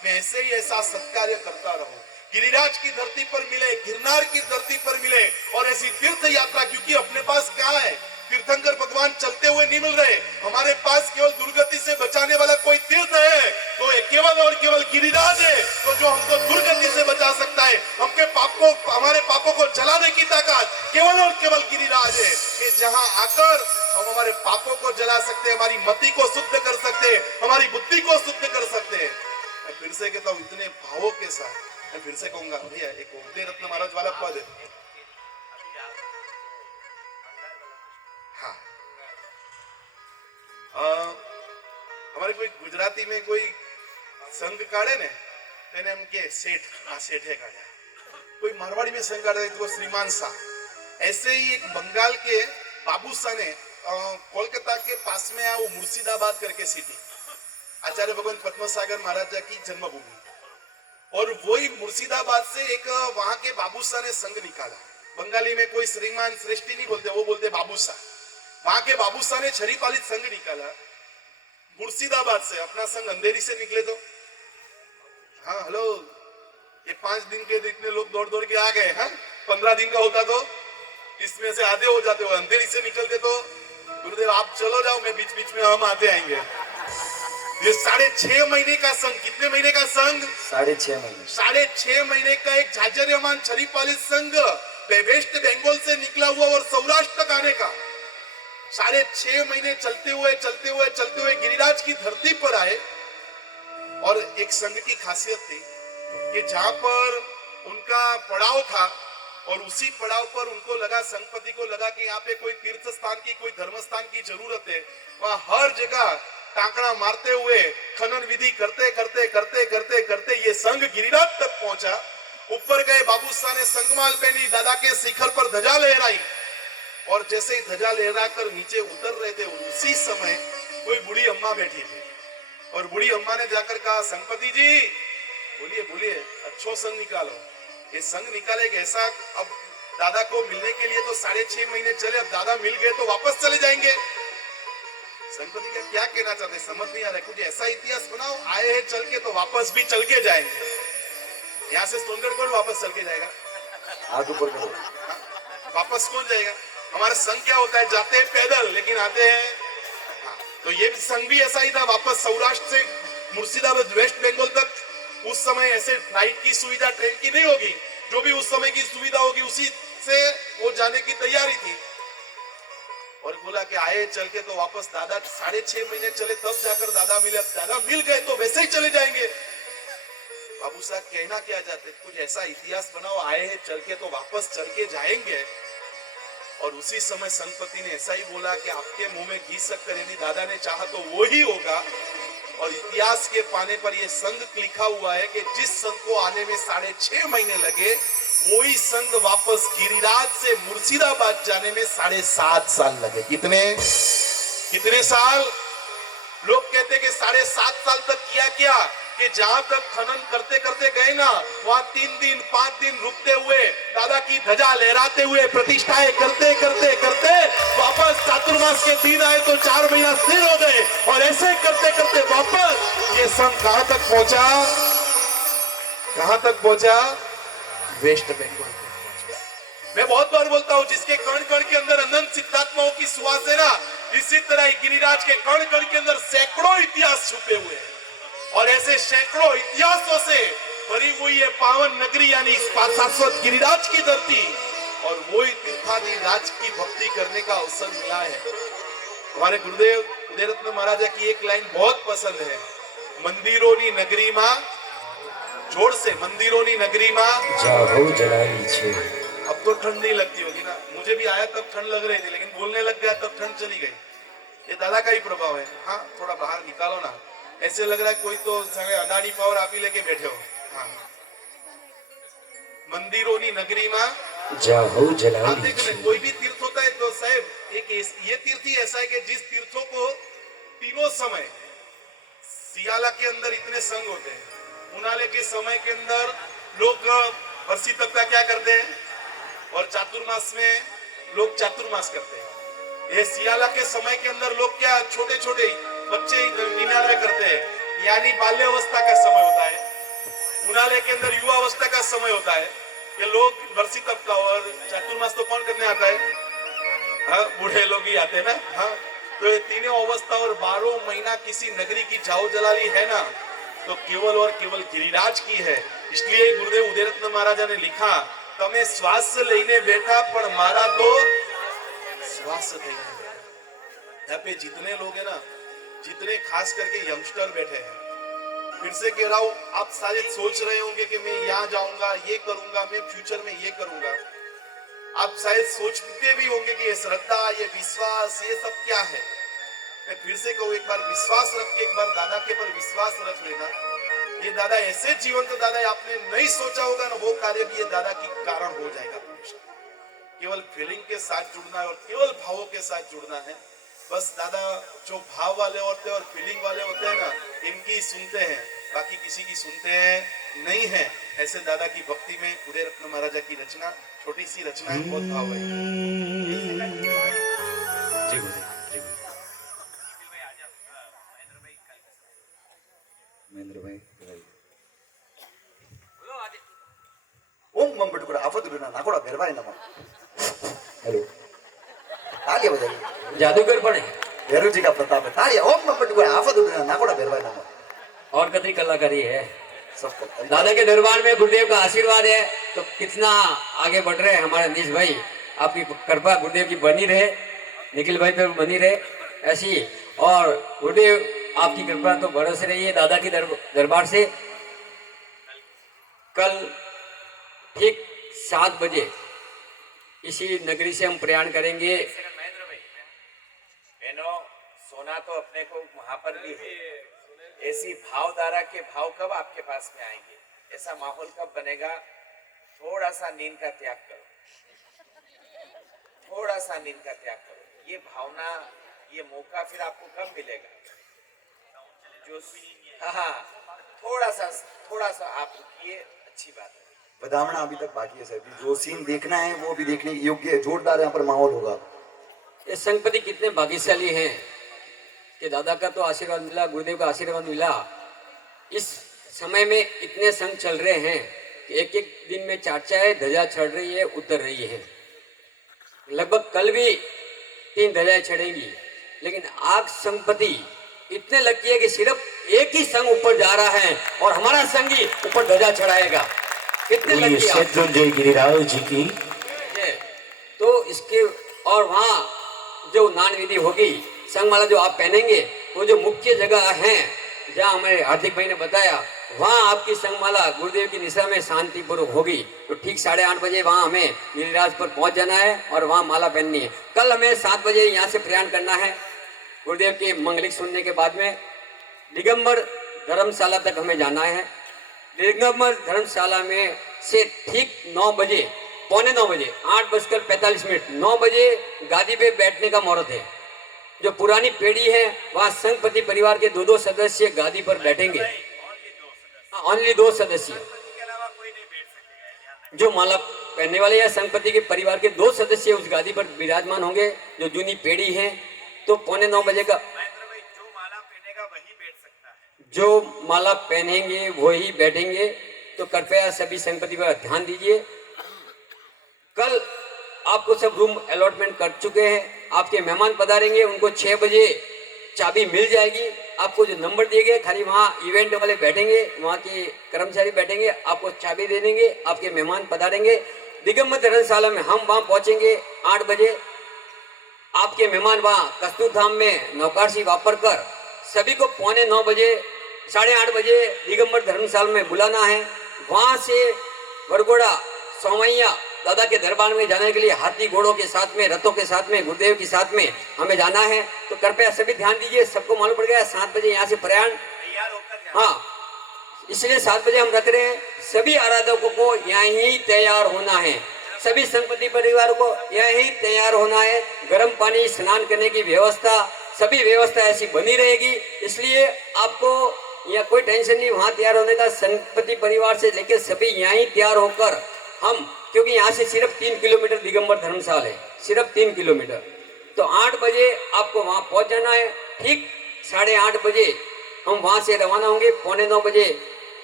मैं ऐसे ही ऐसा सत्कार्य करता रहूं। गिरिराज की धरती पर मिले, गिरनार की धरती पर मिले, और ऐसी तीर्थ यात्रा, क्योंकि अपने पास क्या है, तीर्थंकर भगवान चलते हुए नहीं मिल रहे, हमारे पास केवल दुर्गति से बचाने वाला कोई तीर्थ है तो केवल और केवल गिरिराज है, तो जो हमको दुर्गति से बचा सकता है, हमारे पापों को जलाने की ताकत केवल और केवल गिरिराज है, कि जहां आकर हम हमारे पापों को जला सकते हैं, हमारी मति को शुद्ध कर सकते हैं, हमारी बुद्धि को शुद्ध कर सकते हैं। मैं फिर से कहता हूं, इतने भावों के साथ मैं फिर से कहूंगा, भैया एक ओमते रत्न महाराज वाला पद है। हाँ, हमारे कोई गुजराती में कोई संघ काढ़े ने, તેને એમ કે શેઠ, આ શેઠે કાઢ્યા। कोई मारवाड़ी में संघ काढ़े तो श्रीमान शाह। ऐसे ही एक बंगाल के बाबू शाह ने कोलकाता के पास में आओ मुर्शिदाबाद करके सिटी, आचार्य भगवान पद्मसागर महाराज की जन्मभूमि, और वही मुर्शिदाबाद से एक वहां के बाबूसा ने संघ निकाला। बंगाली में कोई श्रीमान श्रेष्ठी नहीं बोलते, वो बोलते बाबूसा। वहां के बाबूसा ने छरीपालित संघ निकाला मुर्शिदाबाद से। अपना संघ अंधेरी से निकले तो हाँ हेलो, ये 5 दिन के इतने लोग दौड़ दौड़ के आ गए। हाँ 15 दिन का होता तो इसमें से आधे हो जाते हो। अंधेरी से निकलते तो गुरुदेव आप चलो जाओ, मैं बीच बीच में हम आते आएंगे। ये 6.5 महीने का संघ, कितने महीने का संघ? 6.5 महीने। 6.5 महीने का एक झाझर्यमान छरीपालित संघ वेस्ट बंगाल से निकला हुआ और सौराष्ट्र तक आने का 6.5 महीने चलते हुए गिरिराज की धरती पर आए। और एक संघ की खासियत थी कि जहां पर उनका पड़ाव था और उसी पड़ाव पर उनको लगा, संघपति को लगा कि यहाँ पे कोई तीर्थ स्थान की, कोई धर्म स्थान की जरूरत है। वहां हर जगह टांकड़ा मारते हुए खनन विधि करते ये संघ गिरिराज तक पहुंचा। ऊपर गए, बाबूसा ने संगमाल पहनी, दादा के शिखर पर ध्वजा लहराई और जैसे ही ध्वजा लहरा कर नीचे उतर रहे थे उसी समय कोई बूढ़ी अम्मा बैठी थी और बूढ़ी अम्मा ने जाकर कहा, संघपति जी बोलिए अच्छो संघ निकालो। ये संघ निकाले ऐसा, अब दादा को मिलने के लिए तो 6.5 महीने चले, अब दादा मिल गए तो वापस चले जाएंगे। संघपति का क्या कहना चाहते समझ नहीं आ रहा। कुछ ऐसा इतिहास बनाओ, आए हैं चल के तो वापस भी चल के जाएंगे। यहाँ से सोनगढ़ कौन वापस चल के जाएगा? हाथ ऊपर करो। वापस कौन जाएगा? हमारा संघ क्या होता है, जाते हैं पैदल लेकिन आते हैं। तो ये संघ भी ऐसा ही था। वापस सौराष्ट्र से मुर्शिदाबाद वेस्ट बंगाल तक उस समय ऐसे फ्लाइट की सुविधा, ट्रेन की नहीं होगी, जो भी उस समय की सुविधा होगी उसी से वो जाने की तैयारी थी। और बोला कि आए चल के तो वापस दादा 6.5 महीने चले तब जाकर दादा मिले, अब दादा मिल गए तो वैसे ही चले जाएंगे। बाबू साहब कहना क्या चाहते, कुछ ऐसा इतिहास बनाओ, आए हैं चल के तो वापस चल के जाएंगे। और उसी समय संघपति ने ऐसा ही बोला कि आपके मुंह में घी शक्कर, यदि दादा ने चाहा तो वो ही होगा। और इतिहास के पाने पर यह संघ लिखा हुआ है कि जिस संघ को आने में 6.5 महीने लगे, वही संघ वापस गिरिराज से मुर्शिदाबाद जाने में 7.5 साल लगे। कितने साल? लोग कहते कि 7.5 साल तक किया क्या कि जहां तक खनन करते गए ना, वहां 3 दिन 5 दिन रुकते हुए दादा की ध्वजा लहराते हुए प्रतिष्ठाएं करते वापस चातुर्मास के दिन आए तो 4 महीना स्थिर हो गए। और ऐसे करते वापस ये संघ कहां तक पहुंचा? वेस्ट बंगाल तक पहुंचा। मैं बहुत बार बोलता हूं, जिसके कण कण के अंदर अनंत सिद्धात्माओं की सुवास है ना, इसी तरह गिरिराज के कण कण के अंदर सैकड़ों इतिहास छुपे हुए हैं। और ऐसे सैकड़ों इतिहासों से भरी हुई है पावन नगरी यानी शाश्वत गिरिराज की धरती। और वही तीर्थादि राज की भक्ति करने का अवसर मिला है। हमारे गुरुदेव उदयरत्न महाराजा की एक लाइन बहुत पसंद है, मंदिरोनी नगरी मां, जोर से, मंदिरोनी नगरी मां जाहो जलाई छे। अब तो ठंड नहीं लगती होगी ना, मुझे भी आया तब ठंड लग रही थी, लेकिन बोलने लग गया तब ठंड चली गई। ये दादा का ही प्रभाव है। हाँ थोड़ा बाहर निकालो ना, ऐसे लग रहा है कोई तो अडानी पावर आप ही लेके बैठे हो। हाँ मंदिरोनी नगरी मां जाहो जलाई छे। कोई भी तीर्थ होता है तो साहब एक ये तीर्थ ही ऐसा है कि जिस तीर्थों को तीनों समय, सियाला के अंदर इतने संघ होते हैं, उनाले के समय के अंदर लोग बरसी तक का क्या करते हैं, और चातुर्मास में लोग चातुर्मास करते हैं। ये सियाला के समय के अंदर लोग क्या छोटे छोटे बच्चे निनाले करते हैं, यानी बाल्यावस्था का समय होता है। उनाले के अंदर युवावस्था का समय होता है। ये लोग बरसी तक का, और चातुर्मास तो कौन करने आता है? हाँ बूढ़े लोग ही आते हैं ना। हाँ तो ये तीनों अवस्था और 12 महीना किसी नगरी की जाओ जलाली है ना, तो केवल और केवल गिरिराज की है। इसलिए गुरुदेव उदयरत्न महाराजा ने लिखा, तमे श्वास लेने बैठा पर मारा तो श्वास देने बैठा। यहाँ पे जितने लोग हैं ना, जितने खास करके यंगस्टर बैठे हैं, फिर से कह रहा हूं, आप शायद सोच रहे होंगे कि मैं यहाँ जाऊंगा, ये करूंगा, मैं फ्यूचर में ये करूंगा। आप शायद सोचते भी होंगे कि ये श्रद्धा, ये विश्वास, ये सब क्या है। मैं फिर से कहूँ, एक बार विश्वास रख के, एक बार दादा के पर विश्वास रख लेना। ये दादा ऐसे जीवन तो दादा आपने नहीं सोचा होगा ना, वो कार्य भी ये दादा की कारण हो जाएगा। केवल फीलिंग के साथ जुड़ना है और केवल भावों के साथ जुड़ना है। बस दादा जो भाव वाले होते हैं और फीलिंग वाले होते हैं ना, इनकी सुनते हैं। बाकी किसी की सुनते हैं नहीं है। ऐसे दादा की भक्ति में उदय रत्न महाराजा की रचना, छोटी सी रचना है, बहुत भाव है। जी गुरुदेव, जी गुरुदेव। महेंद्र भाई बताइए। ओम मम बटुकुड़ा आफत गुरुना नाकोड़ा बेरवाए नमः। हेलो, तालियां बजाइए। जादूगर बने भैरव जी का प्रताप है। तालियां। ओम मम बटुकुड़ा आफत गुरुना नाकोड़ा बेरवाए नमः। और कतरी कलाकारी है। सबको दादा के दरबार में गुरुदेव का आशीर्वाद है तो कितना आगे बढ़ रहे हैं हमारे नीश भाई। आपकी कृपा गुरुदेव की बनी रहे, निखिल भाई पे बनी रहे ऐसी। और गुरुदेव आपकी कृपा तो भरोसे रही है दादा की दरबार से। कल ठीक 7 बजे इसी नगरी से हम प्रयाण करेंगे। महेंद्र भाई बहनों, सोना तो अपने को वहां पर भी है। ऐसी भावधारा के भाव कब आपके पास में आएंगे? ऐसा माहौल कब बनेगा? थोड़ा सा नींद का त्याग करो, थोड़ा सा नींद का त्याग करो। ये भावना, ये मौका फिर आपको कब मिलेगा? जो हाँ, थोड़ा सा आप रुकिए, अच्छी बात है। बदामना अभी तक बाकी है सर। जो सीन देखना है वो भी देखने योग्य है। जोरदार यहाँ पर माहौल होगा। ये संगपति कितने भाग्यशाली हैं कि दादा का तो आशीर्वाद मिला, गुरुदेव का आशीर्वाद मिला। इस समय में इतने संघ चल रहे हैं कि एक एक दिन में चार ध्वजा चढ़ रही है, उतर रही है। लगभग कल भी 3 ध्वजाएं चढ़ेंगी। लेकिन आज संगपति इतने लकी है कि सिर्फ एक ही संघ ऊपर जा रहा है और हमारा संघ ही ऊपर ध्वजा चढ़ाएगा। कितने बोलिए लकी आप। शत्रुंजय गिरिराज जी की। तो इसके और वहाँ जो नान विधि होगी, संगमाला जो आप पहनेंगे, वो जो मुख्य जगह है जहाँ हमारे हार्दिक भाई ने बताया, वहाँ आपकी संगमाला गुरुदेव की निशा में शांतिपूर्वक होगी। तो ठीक 8:30 बजे वहाँ हमें गिरिराज पर पहुँच जाना है और वहाँ माला पहननी है। कल हमें 7 बजे यहाँ से प्रयाण करना है। गुरुदेव की मंगलिक सुनने के बाद में दिगंबर धर्मशाला तक हमें जाना है। दिगंबर धर्मशाला में से ठीक 9 बजे, पौने 9 बजे, 8:45, 9 बजे गादी पे बैठने का मुहूर्त है। जो पुरानी पीढ़ी है वहाँ संघपति परिवार के 2 सदस्य गादी पर बैठेंगे। ओनली 2 सदस्य जो माला पहनने वाले या संघपति के परिवार के 2 सदस्य उस गादी पर विराजमान होंगे, जो जूनी पीढ़ी है। तो पौने 9 बजे का महेंद्र भाई, जो माला पहनेगा वही बैठ सकता है। जो माला पहनेंगे वही बैठेंगे। तो कृपया सभी संगपति पर ध्यान दीजिए। कल आपको सब रूम अलॉटमेंट कर चुके हैं। आपके मेहमान पधारेंगे, उनको 6 बजे चाबी मिल जाएगी। आपको जो नंबर दिए गए, खाली वहाँ इवेंट वाले बैठेंगे, वहाँ के कर्मचारी बैठेंगे, आपको चाबी दे देंगे। आपके मेहमान पधारेंगे दिगंबर धर्मशाला में। हम वहाँ पहुँचेंगे 8 बजे। आपके मेहमान वहाँ कस्तूर धाम में नौकारसी वापर कर सभी को पौने 9 बजे, 8:30 बजे दिगंबर धर्मशाला में बुलाना है। वहाँ से वरगोड़ा सोमैया दादा के दरबार में जाने के लिए हाथी घोड़ों के साथ में, रथों के साथ में, गुरुदेव के साथ में हमें जाना है। तो कृपया सभी ध्यान दीजिए। सबको मालूम पड़ गया 7 बजे यहाँ से प्रयाण। तैयार होकर जाना। हाँ, इसलिए 7 बजे हम रख रहे हैं। सभी आराधकों को यहाँ ही तैयार होना है। सभी संपत्ति परिवार को यहाँ ही तैयार होना है। गर्म पानी, स्नान करने की व्यवस्था, सभी व्यवस्था ऐसी बनी रहेगी। इसलिए आपको या कोई टेंशन नहीं वहाँ तैयार होने का। संपत्ति परिवार से लेकर सभी यहाँ ही तैयार होकर हम, क्योंकि यहाँ से सिर्फ 3 किलोमीटर दिगंबर धर्मशाला है, सिर्फ 3 किलोमीटर। तो 8 बजे आपको वहाँ पहुँच जाना है। ठीक 8:30 बजे हम वहाँ से रवाना होंगे। पौने 9 बजे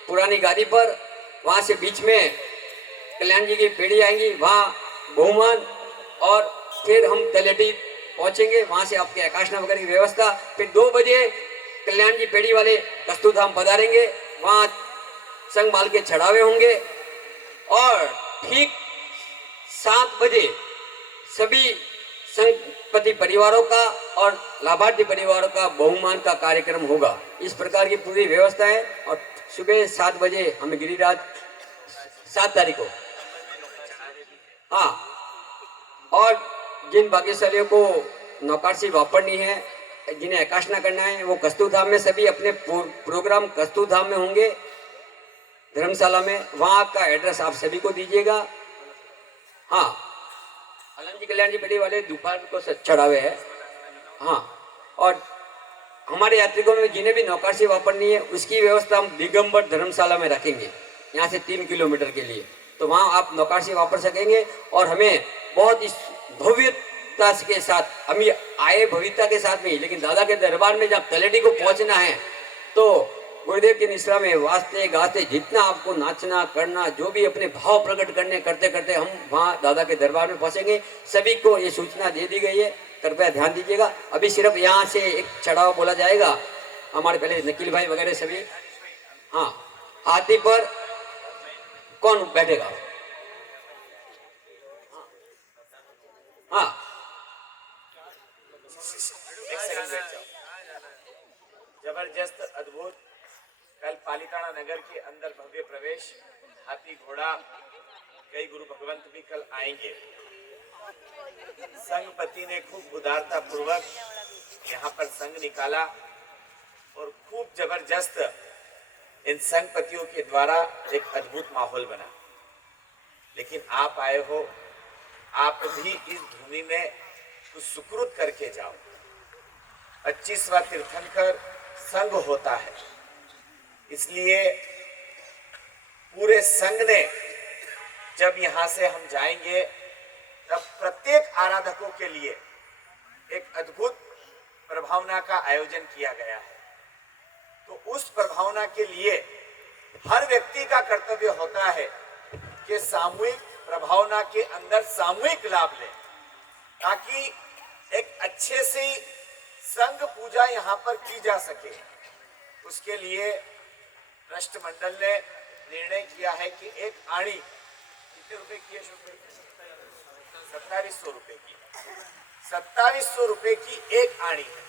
पुरानी गाड़ी पर, वहाँ से बीच में कल्याण जी की पेड़ी आएंगी, वहाँ बहुमान, और फिर हम तलेटी पहुँचेंगे। वहाँ से आपके आकाशना वगैरह की व्यवस्था। फिर 2 बजे कल्याण जी पेड़ी वाले कस्तूर धाम पधारेंगे, वहाँ संग माल के चढ़ावे होंगे। और ठीक 7 बजे सभी संगपति परिवारों का और लाभार्थी परिवारों का बहुमान का कार्यक्रम होगा। इस प्रकार की पूरी व्यवस्था है। और सुबह 7 बजे हमें गिरिराज, 7 तारीख को, हाँ, और जिन भाग्यशालियों को नौकारसी वापरनी है, जिन्हें आकाशना करना है, वो कस्तूर धाम में सभी अपने प्रोग्राम कस्तूर धाम में होंगे, धर्मशाला में। वहाँ का एड्रेस आप सभी को दीजिएगा। हाँ, अलम जी कल्याण जी पेड़ी वाले दोपहर को चढ़ावे है। हाँ, और हमारे यात्रिकों में जिन्हें भी नौकाशी वापरनी है उसकी व्यवस्था हम दिगंबर धर्मशाला में रखेंगे, यहाँ से 3 किलोमीटर के लिए। तो वहाँ आप नौकाशी वापर सकेंगे और हमें बहुत ही भव्यता के साथ, हम ये आए भव्यता के साथ में, लेकिन दादा के दरबार में जब तलेटी को पहुँचना है तो गुरुदेव की निश्रा में वास्ते गाते जितना आपको नाचना करना, जो भी अपने भाव प्रकट करने करते करते हम वहाँ दादा के दरबार में पहुँचेंगे। सभी को ये सूचना दे दी गई है, कृपया ध्यान दीजिएगा। अभी सिर्फ यहाँ से एक चढ़ाव बोला जाएगा, हमारे पहले नकील भाई वगैरह सभी। हाँ, हाथी पर कौन बैठेगा? हाँ, एक सेकंड बैठ जाओ। जबरदस्त, अद्भुत। कल पालिताना नगर के अंदर भव्य प्रवेश, हाथी घोड़ा, कई गुरु भगवंत भी कल आएंगे। संघपति ने खूब उदारता पूर्वक यहाँ पर संघ निकाला और खूब जबरदस्त इन संघपतियों के द्वारा एक अद्भुत माहौल बना। लेकिन आप आए हो, आप भी इस भूमि में कुछ सुकृत करके जाओ। 25वां तीर्थंकर संघ होता है, इसलिए पूरे संघ ने जब यहाँ से हम जाएंगे तब प्रत्येक आराधकों के लिए एक अद्भुत प्रभावना का आयोजन किया गया है। तो उस प्रभावना के लिए हर व्यक्ति का कर्तव्य होता है कि सामूहिक प्रभावना के अंदर सामूहिक लाभ लें, ताकि एक अच्छे से संघ पूजा यहाँ पर की जा सके। उसके लिए ट्रस्ट मंडल ने निर्णय किया है कि एक आणी कितने रुपए की है? 2700 रुपए की। 2700 रुपए की एक आणी है,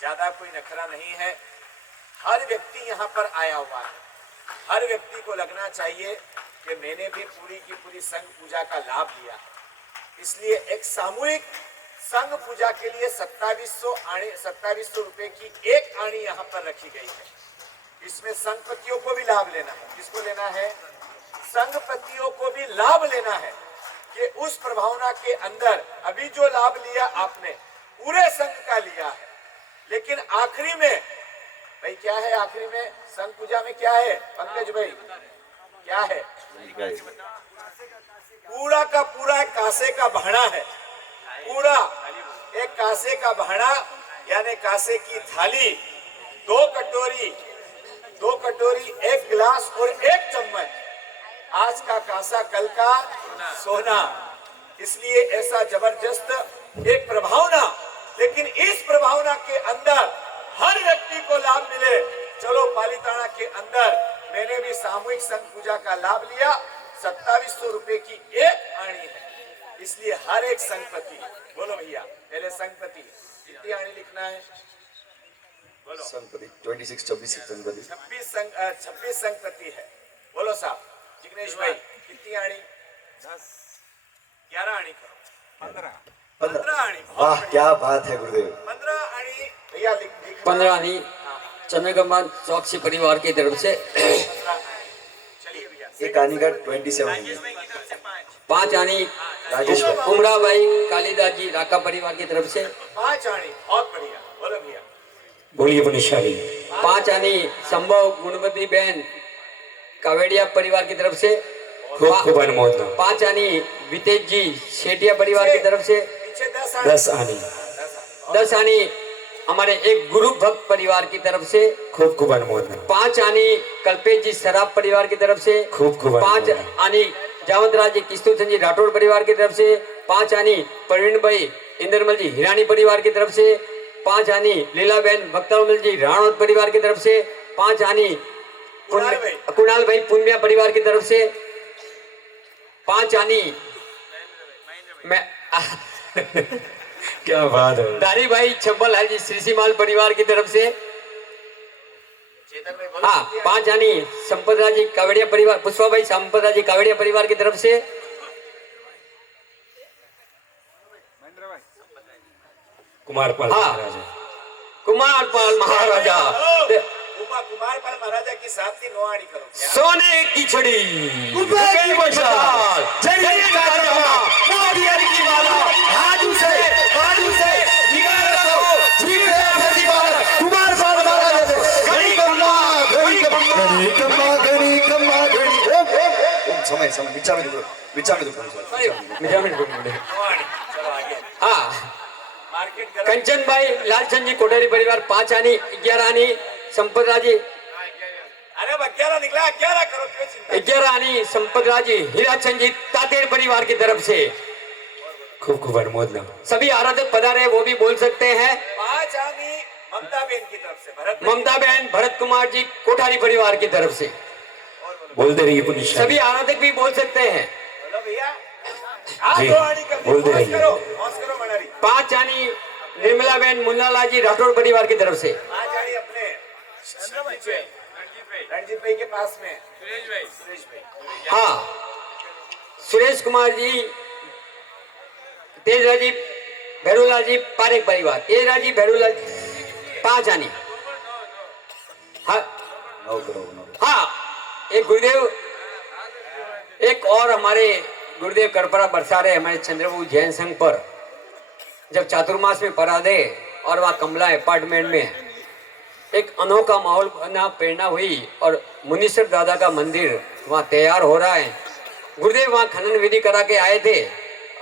ज्यादा कोई नखरा नहीं है। हर व्यक्ति यहाँ पर आया हुआ है, हर व्यक्ति को लगना चाहिए कि मैंने भी पूरी की पूरी संघ पूजा का लाभ लिया है। इसलिए एक सामूहिक संघ पूजा के लिए 2700 रुपए की एक आणी यहाँ पर रखी गई है। इसमें संघपतियों को भी लाभ लेना है। किसको लेना है? संघपतियों को भी लाभ लेना है कि उस प्रभावना के अंदर अभी जो लाभ लिया आपने पूरे संघ का लिया है। लेकिन आखिरी में भाई क्या है? आखिरी में संघ पूजा में क्या है पंकज भाई? क्या है? पूरा का पूरा एक कांसे का भाड़ा है। पूरा एक कांसे का भाड़ा यानी कांसे की थाली, 2 कटोरी, 1 गिलास और 1 चम्मच। आज का कांसा कल का सोना। इसलिए ऐसा जबरदस्त एक प्रभावना, लेकिन इस प्रभावना के अंदर हर व्यक्ति को लाभ मिले। चलो पालिताना के अंदर मैंने भी सामूहिक संघ पूजा का लाभ लिया। 2700 रुपए की एक आणी है, इसलिए हर एक संघपति, बोलो भैया पहले संघपति कितनी आणी लिखना है? बोलो। संघपति 26 संघपति 26 संघपति है। बोलो साहब जिग्नेश भाई कितनी आणी? 11 आणी करो। 15 आणी। वाह क्या बात है गुरुदेव। 15 आणी भैया लिख 15 आनी चंद्रगंबा चौकसी परिवार की तरफ से। चलिए भैया। एक आनी का 27 5 आनी राजेश भाई। उमरा भाई कालीदास जी राका परिवार की तरफ से। 5 आणी, बहुत बढ़िया। बोलो भैया। बोलिए पुनिशाली। 5 आनी संभव गुणवती बहन कावेड़िया परिवार की तरफ से। खूब खूब अनुमोदना। 5 आनी वितेश जी शेटिया परिवार की तरफ से। पीछे 10 आणी। 10 आनी। 10 आनी हमारे एक गुरु भक्त परिवार की तरफ से। खूब खूब अनुमोदना। 5 आनी कल्पेश जी सराब परिवार की तरफ से। खूब खूब 5 अनुमोदना। आनी जावंतराज जी किस्तूर जी राठौड़ परिवार की तरफ से। 5 आनी प्रवीण भाई इंद्रमल जी हिरानी परिवार की तरफ से। 5 आनी लीलाबेन भक्तमल जी राणौत परिवार की तरफ से। 5 आनी कुणाल भाई पुनिया परिवार की तरफ से। 5 आनी मैं क्या बात है। दारी भाई छब्बल है जी श्रीसीमाल परिवार की तरफ से। चेतन भाई बोलो। हाँ 5 आनी संपदा जी कावड़िया परिवार, पुष्पा भाई संपदा जी कावड़िया परिवार की तरफ से। कुमारपाल हाँ। महाराजा। कुमारपाल महाराजा कुमारपाल महाराजा की साथ की 9 आणी करो। सोने की छड़ी रुपए की मशाल, जमीन का तरमा, मोदियर की माला, हाजू से निकालो तो जीते प्रतिपाल समय समय विचार में चलो आगे हाँ मार्केट गरम कंचन भाई लालचंद जी कोठारी परिवार 5 आनी 11 आनी संपतराज जी अरे अब 11 निकला 11 करो क्यों चिंता 11 आनी संपतराज जी हीराचंद जी तातेर परिवार की तरफ से खूब खूब अनुमोदना सभी आराधक पधारे वो भी बोल सकते हैं 5 आनी ममता बहन की तरफ से भरत ममता बहन भरत कुमार जी कोठारी परिवार की तरफ से बोलते रहिए पुनिशाली सभी आराधक भी बोल सकते हैं बोलो भैया जी, दो आनी कर बोल दे पॉज रही है। करो मनारी 5 आनी निर्मला बहन मुन्नालाल जी राठौड़ परिवार की तरफ से 5 आनी अपने रणजीत भाई के पास में सुरेश भाई हाँ सुरेश कुमार जी तेजराज जी भैरूलाल जी पारेख परिवार तेजराज जी भैरूलाल 5 आनी हाँ हाँ एक गुरुदेव एक और हमारे गुरुदेव करपरा बरसारे हमारे चंद्रबाबू जैन संघ पर जब चातुर्मास में पराधे और वहाँ कमला अपार्टमेंट में एक अनोखा माहौल बना प्रेरणा हुई और मुनीश्वर दादा का मंदिर वहाँ तैयार हो रहा है। गुरुदेव वहाँ खनन विधि करा के आए थे।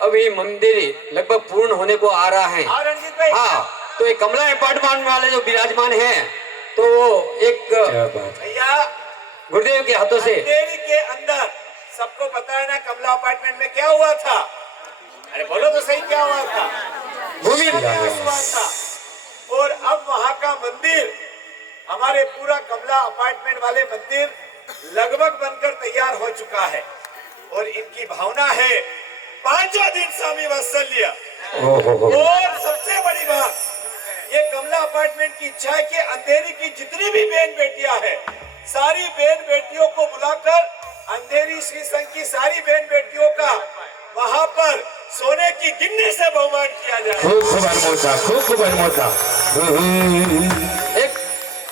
अभी मंदिर लगभग पूर्ण होने को आ रहा है। हाँ रणजीत भाई हाँ तो एक कमला अपार्टमेंट वाले जो विराजमान हैं तो एक क्या बात है भैया गुरुदेव के हाथों से अंधेरी के अंदर सबको पता है ना कमला अपार्टमेंट में क्या हुआ था। अरे बोलो तो सही क्या हुआ था। भूमि शिलान्यास हुआ था और अब वहाँ का मंदिर हमारे पूरा कमला अपार्टमेंट वाले मंदिर लगभग बनकर तैयार हो चुका है और इनकी भावना है 5वां दिन स्वामी वात्सल्य। ओहो और सबसे बड़ी बात ये कमला अपार्टमेंट की इच्छा है कि अंधेरी की जितनी भी बहन बेटियां हैं सारी बहन बेटियों को बुलाकर अंधेरी श्री संघ की सारी बहन बेटियों का वहां पर सोने की गिन्नी से बहुमान किया जाए। खूब खूब अनुमोदना एक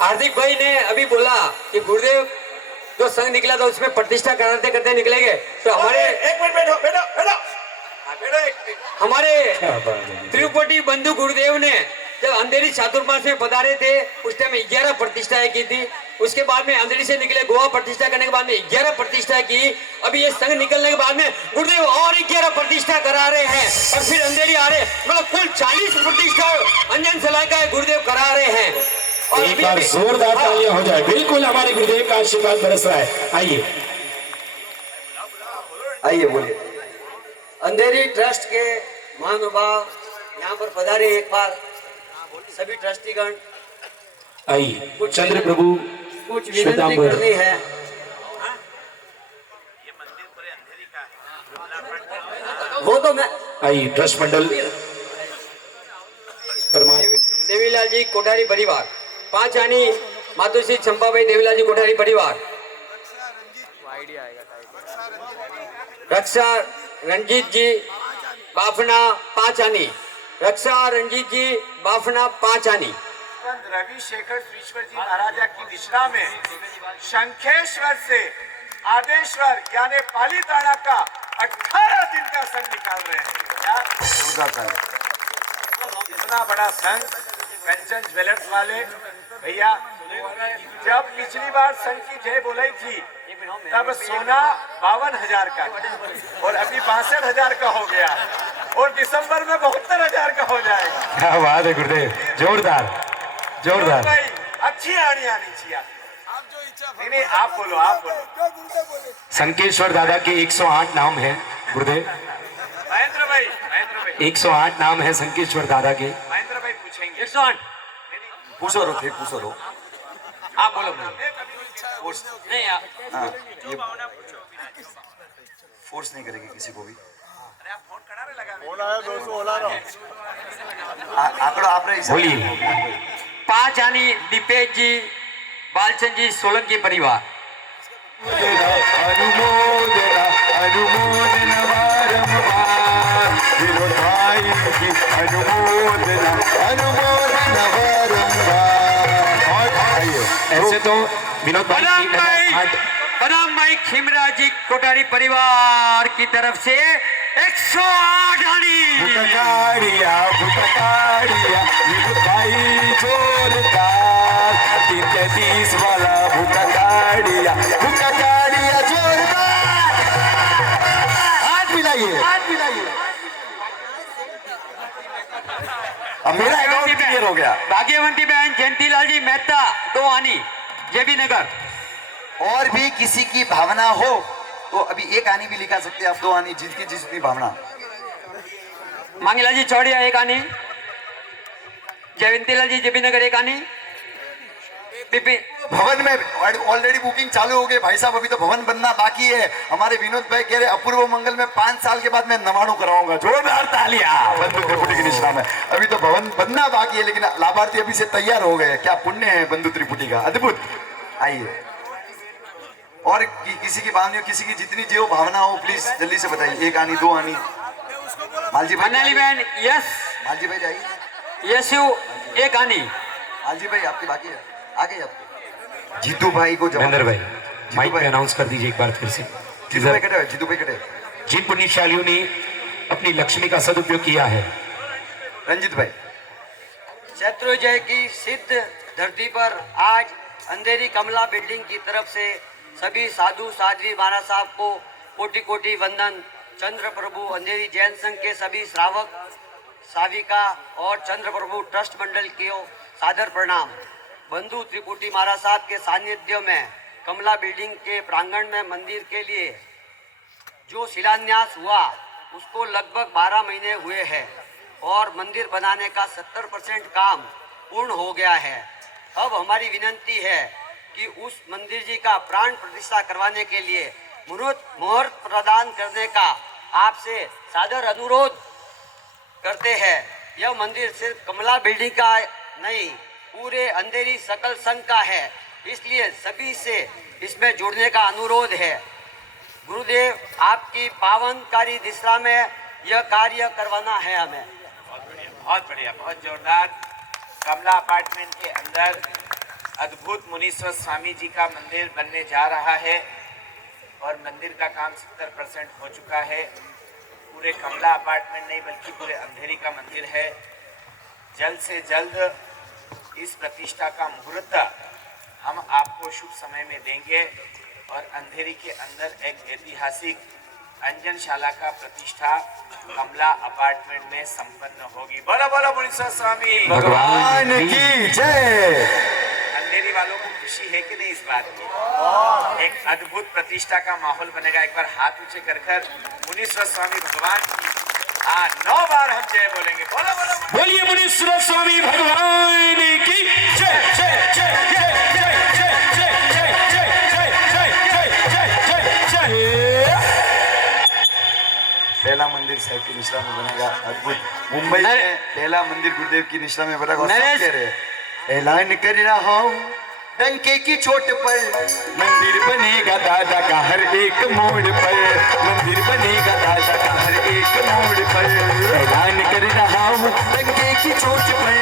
हार्दिक भाई ने अभी बोला कि गुरुदेव जो संघ निकला था उसमें प्रतिष्ठा करते करते निकलेंगे तो हमारे एक मिनट बैठो बैठो बैठो हाँ, बैठो एक मिनट। हमारे क्या बात है तिरुपति बंधु गुरुदेव ने जब अंधेरी चातुर्मास में पधारे थे उस टाइम 11 प्रतिष्ठाएं की थी। उसके बाद में अंधेरी से निकले गोवा प्रतिष्ठा करने के बाद में 11 प्रतिष्ठा की। अभी ये संघ निकलने के बाद में गुरुदेव और 11 प्रतिष्ठा करा रहे हैं और फिर अंधेरी आ रहे मतलब कुल 40 प्रतिष्ठा अंजन सलाह का गुरुदेव करा रहे हैं। और एक बार जोरदार तालियां हो जाए। बिल्कुल हमारे गुरुदेव का आशीर्वाद बरस रहा है। आइए आइए बोलिए। अंधेरी ट्रस्ट के महानुभाव यहाँ पर पधारे एक बार सभी ट्रस्टीगण आइए चंद्र प्रभु कुछ विनती करनी है। वो तो मैं आइए ट्रस्ट मंडल देवीलाल जी कोठारी परिवार 5 आनी मातुश्री चंपाबाई देवीलाल जी कोठारी परिवार रक्षा रंजीत जी बाफना 5 आनी रक्षा रंजीत जी बाफना 5 आनी रविशेखर ईश्वर जी महाराजा की दिशा में शंखेश्वर से आदेश्वर यानी पालीताना का 18 दिन का संघ निकाल रहे हैं। इतना बड़ा संघ कंचन ज्वेलर्स वाले भैया जब पिछली बार संघ की जय बोलाई थी तब सोना 52,000 का और अभी 62,000 का हो गया और दिसंबर में 72,000 का हो जाएगा। क्या बात है गुरुदेव जोरदार जोरदार भाई अच्छी आनी आनी चाहिए। नहीं नहीं आप बोलो संकेश्वर दादा के 108 नाम है गुरुदेव महेंद्र भाई 108 नाम है संकेश्वर दादा के। महेंद्र भाई पूछेंगे 108 पूछो रो आप बोलो नहीं आप हाँ ये फोर्स नहीं करेगी किसी को भी। अरे आप फोन करा लगा आंकड़ो आप रही बोलिए 5 आनी दीपेश जी बालचंद जी सोलंकी परिवार अनुमोदना अनुमोदना बारंबार विरोधाई की अनुमोदना अनुमोदना बारंबार। आइए ऐसे तो विनोद भाई बदाम भाई खिमरा जी कोठारी परिवार की तरफ से 108 आनी भुटकाड़िया विनोद भाई जोरदार 330 वाला भुटकाड़िया जोरदार हो गया। भाग्यवंती बहन जयंतीलाल जी मेहता 2 आनी जेबी नगर। और भी किसी की भावना हो तो अभी 1 आनी भी लिखा सकते हैं आप, 2 आनी, जिसकी जिसकी भावना। मांगीलाल जी चौड़िया 1 आनी, जयंतीलाल जी जेबी नगर 1 आनी। भवन में ऑलरेडी बुकिंग चालू हो गई भाई साहब, अभी तो भवन बनना बाकी है। हमारे विनोद भाई कह रहे अपूर्व मंगल में 5 साल के बाद मैं नवाणु कराऊंगा। जोरदार तालियां बंधु त्रिपुटी की निष्ठा में। अभी तो भवन बनना बाकी है, लेकिन लाभार्थी अभी से तैयार हो गए। क्या पुण्य है बंधु त्रिपुटी का, अद्भुत। आइए, और किसी की भावना, किसी की जितनी जो भावना हो प्लीज जल्दी से बताइए। 1 आनी, 2 आनी। मालजी भाई, बहन यस, मालजी भाई जाइए। यशु 1 आनी। मालजी भाई आपकी बाकी है, आगे आप। जीतू भाई को जवाब। महेंद्र भाई माइक पे अनाउंस कर दीजिए एक बार फिर से। जीतू भाई कटे, जीतू भाई कटे। जिन पुण्यशालियों ने अपनी लक्ष्मी का सदुपयोग किया है, रंजित भाई। शत्रुंजय की सिद्ध धरती पर आज अंधेरी कमला बिल्डिंग की तरफ से सभी साधु साध्वी महाराज साहब को कोटि कोटि वंदन। चंद्र प्रभु अंधेरी जैन संघ के सभी श्रावक साविका और चंद्र प्रभु ट्रस्ट मंडल को सादर प्रणाम। बंधु त्रिपुटी महाराज साहब के सानिध्य में कमला बिल्डिंग के प्रांगण में मंदिर के लिए जो शिलान्यास हुआ उसको लगभग 12 महीने हुए हैं और मंदिर बनाने का 70% काम पूर्ण हो गया है। अब हमारी विनंती है कि उस मंदिर जी का प्राण प्रतिष्ठा करवाने के लिए मुहूर्त प्रदान करने का आपसे सादर अनुरोध करते हैं। यह मंदिर सिर्फ कमला बिल्डिंग का नहीं, पूरे अंधेरी सकल संघ का है, इसलिए सभी से इसमें जुड़ने का अनुरोध है। गुरुदेव आपकी पावनकारी दिशा में यह कार्य करवाना है हमें। बहुत बढ़िया, बहुत जोरदार। कमला अपार्टमेंट के अंदर अद्भुत मुनीश्वर स्वामी जी का मंदिर बनने जा रहा है और मंदिर का काम 70% हो चुका है। पूरे कमला अपार्टमेंट नहीं बल्कि पूरे अंधेरी का मंदिर है। जल्द से जल्द इस प्रतिष्ठा का मुहूर्त हम आपको शुभ समय में देंगे और अंधेरी के अंदर एक ऐतिहासिक अंजनशाला का प्रतिष्ठा कमला अपार्टमेंट में संपन्न होगी। बोलो बोलो मुनीश्वर स्वामी भगवान की जय। अंधेरी वालों को खुशी है कि नहीं इस बात की? एक अद्भुत प्रतिष्ठा का माहौल बनेगा। एक बार हाथ ऊंचे कर मुनीश्वर स्वामी भगवान की 9 बार हम जय बोलेंगे। बोलो बोलो बोलिए मुनीश्वर स्वामी भगवान की जय जय जय जय जय जय जय जय जय जय जय जय जय जय। पहला मंदिर साहिब की निष्ठा में बनेगा। अद्भुत। मुंबई में पहला मंदिर गुरुदेव की निष्ठा में बनेगा। और सब कह रहे हैं ऐलान कर रहा हूँ डंके की चोट पर मंदिर बनेगा दादा का हर एक मोड़ पर, मंदिर बनेगा दादा का हर एक मोड़ पर। ऐलान कर रहा हूँ डंके की चोट पर,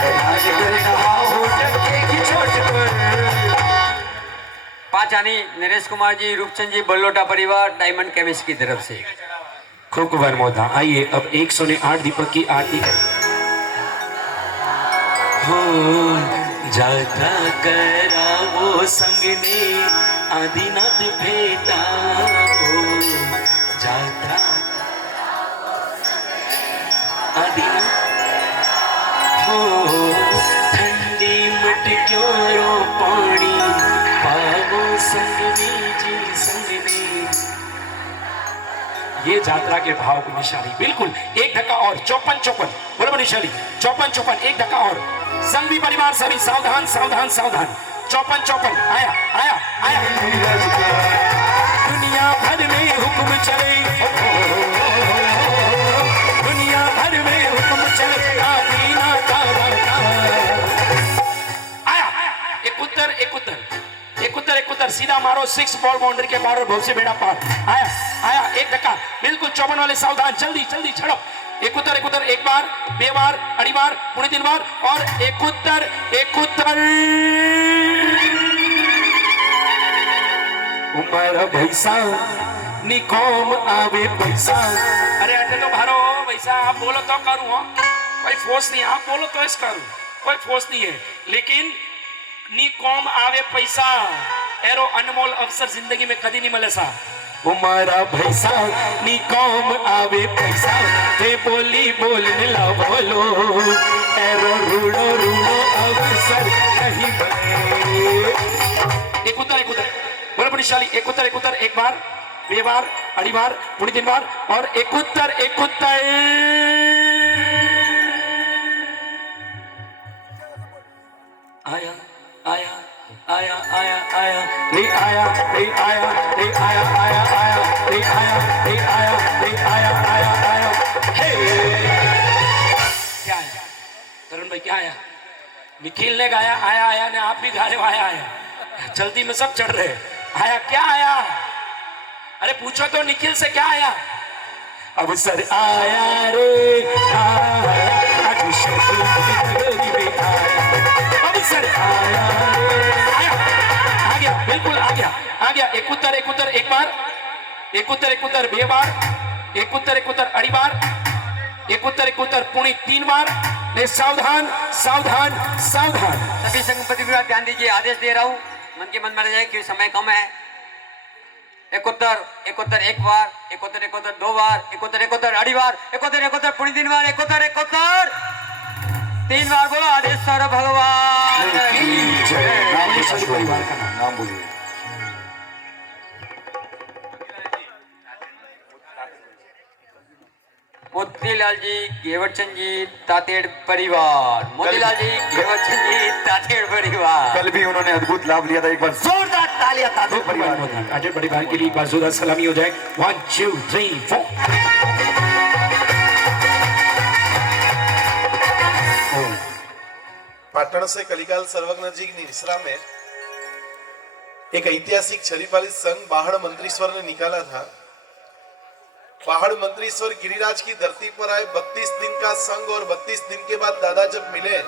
ऐलान कर रहा हूँ डंके की चोट पर। 5 आनी नरेश कुमार जी, रूपचंद जी, बल्लोटा परिवार, डायमंड केमिस्ट की तरफ से। खूब खूब अनमोदा। आइए अब 108 दीपक की आरती हो। जाता करावो संगने आदिनाथ भेटा हो, जाता आदिनाथ हो। ठंडी मटक्यों रो पानी पावो संगने जी संगने। ये यात्रा के भाव की निशानी। बिल्कुल एक धक्का और 54 बोलो निशानी 54 एक धक्का और। संघवी परिवार सभी सावधान सावधान सावधान। 54 आया आया आया। दुनिया भर में हुक्म चले, दुनिया भर में हुक्म चले आदीना दादा। आया एक उत्तर एक उत्तर एक उत्तर एक उत्तर। सीधा मारो 6 बॉल बाउंड्री के पार और बहुत से बेड़ा पार। आया आया एक धक्का। बिल्कुल 54 वाले सावधान, जल्दी जल्दी छड़ो। एक उत्तर एक बार, 2 बार, अड़ी बार, पुणे 3 बार और एक उत्तर एक उत्तर। उमर भैसा निकोम आवे पैसा। अरे अटे तो भारो भैसा, आप बोलो तो करूं। हो कोई फोर्स नहीं, आप बोलो तो इस करूं, कोई फोर्स नहीं है। लेकिन निकोम आवे पैसा एरो अनमोल अवसर जिंदगी में कभी नहीं मिले सा। उमारा भैसा नी कौम आवे पैसा ते बोली बोलने ला बोलो एरो रूड़ो रूड़ो अवसर नहीं बने। एक उत्तर बोलो पुनिशाली एक उत्तर एक बार बे बार अड़ी बार पुणी तीन बार और एक उत्तर आया आया आया आया आया रे आया रे आया रे आया आया आया रे आया रे आया रे आया आया आया हे क्या आया तरुण भाई क्या आया निखिल ने गाया आया आया ने आप भी गा रहे हो आया आया जल्दी में सब चढ़ रहे आया क्या आया अरे पूछो तो निखिल से क्या आया अब सर आया रे आया आज शक्ति में आया अब सर आया रे आया आ गया बिल्कुल आ गया एक उत्तर एक बार एक उत्तर बे बार एक उत्तर अड़ी बार एक उत्तर पुणी तीन बार ने सावधान सावधान सावधान सभी संगपति विभाग ध्यान दीजिए, आदेश दे रहा हूँ, मन के मन में रहे क्योंकि समय कम है। एक उत्तर एक बार एक उत्तर दो बार एक उत्तर अड़ी बार एक उत्तर पुणी तीन बार एक उत्तर तीन बार बोलो आदेश सर भगवान की जय। नाम बोलिए, परिवार का नाम बोलिए। मोतीलाल जी घेवरचंद जी तातेड़ परिवार, मोतीलाल जी घेवरचंद जी तातेड़ परिवार। कल भी उन्होंने अद्भुत लाभ लिया था, एक बार जोरदार तालियां तातेड़ परिवार को। तातेड़ परिवार के लिए एक बार जोरदार सलामी हो जाए। 1 2 3 4 पाटण से कलिकाल सर्वज्ञ जी की निसरा में एक ऐतिहासिक छरीपाली संघ बाहड़ मंत्रीश्वर ने निकाला था। बाहड़ मंत्रीश्वर गिरिराज की धरती पर आए, 32 दिन का संघ और 32 दिन के बाद दादा जब मिले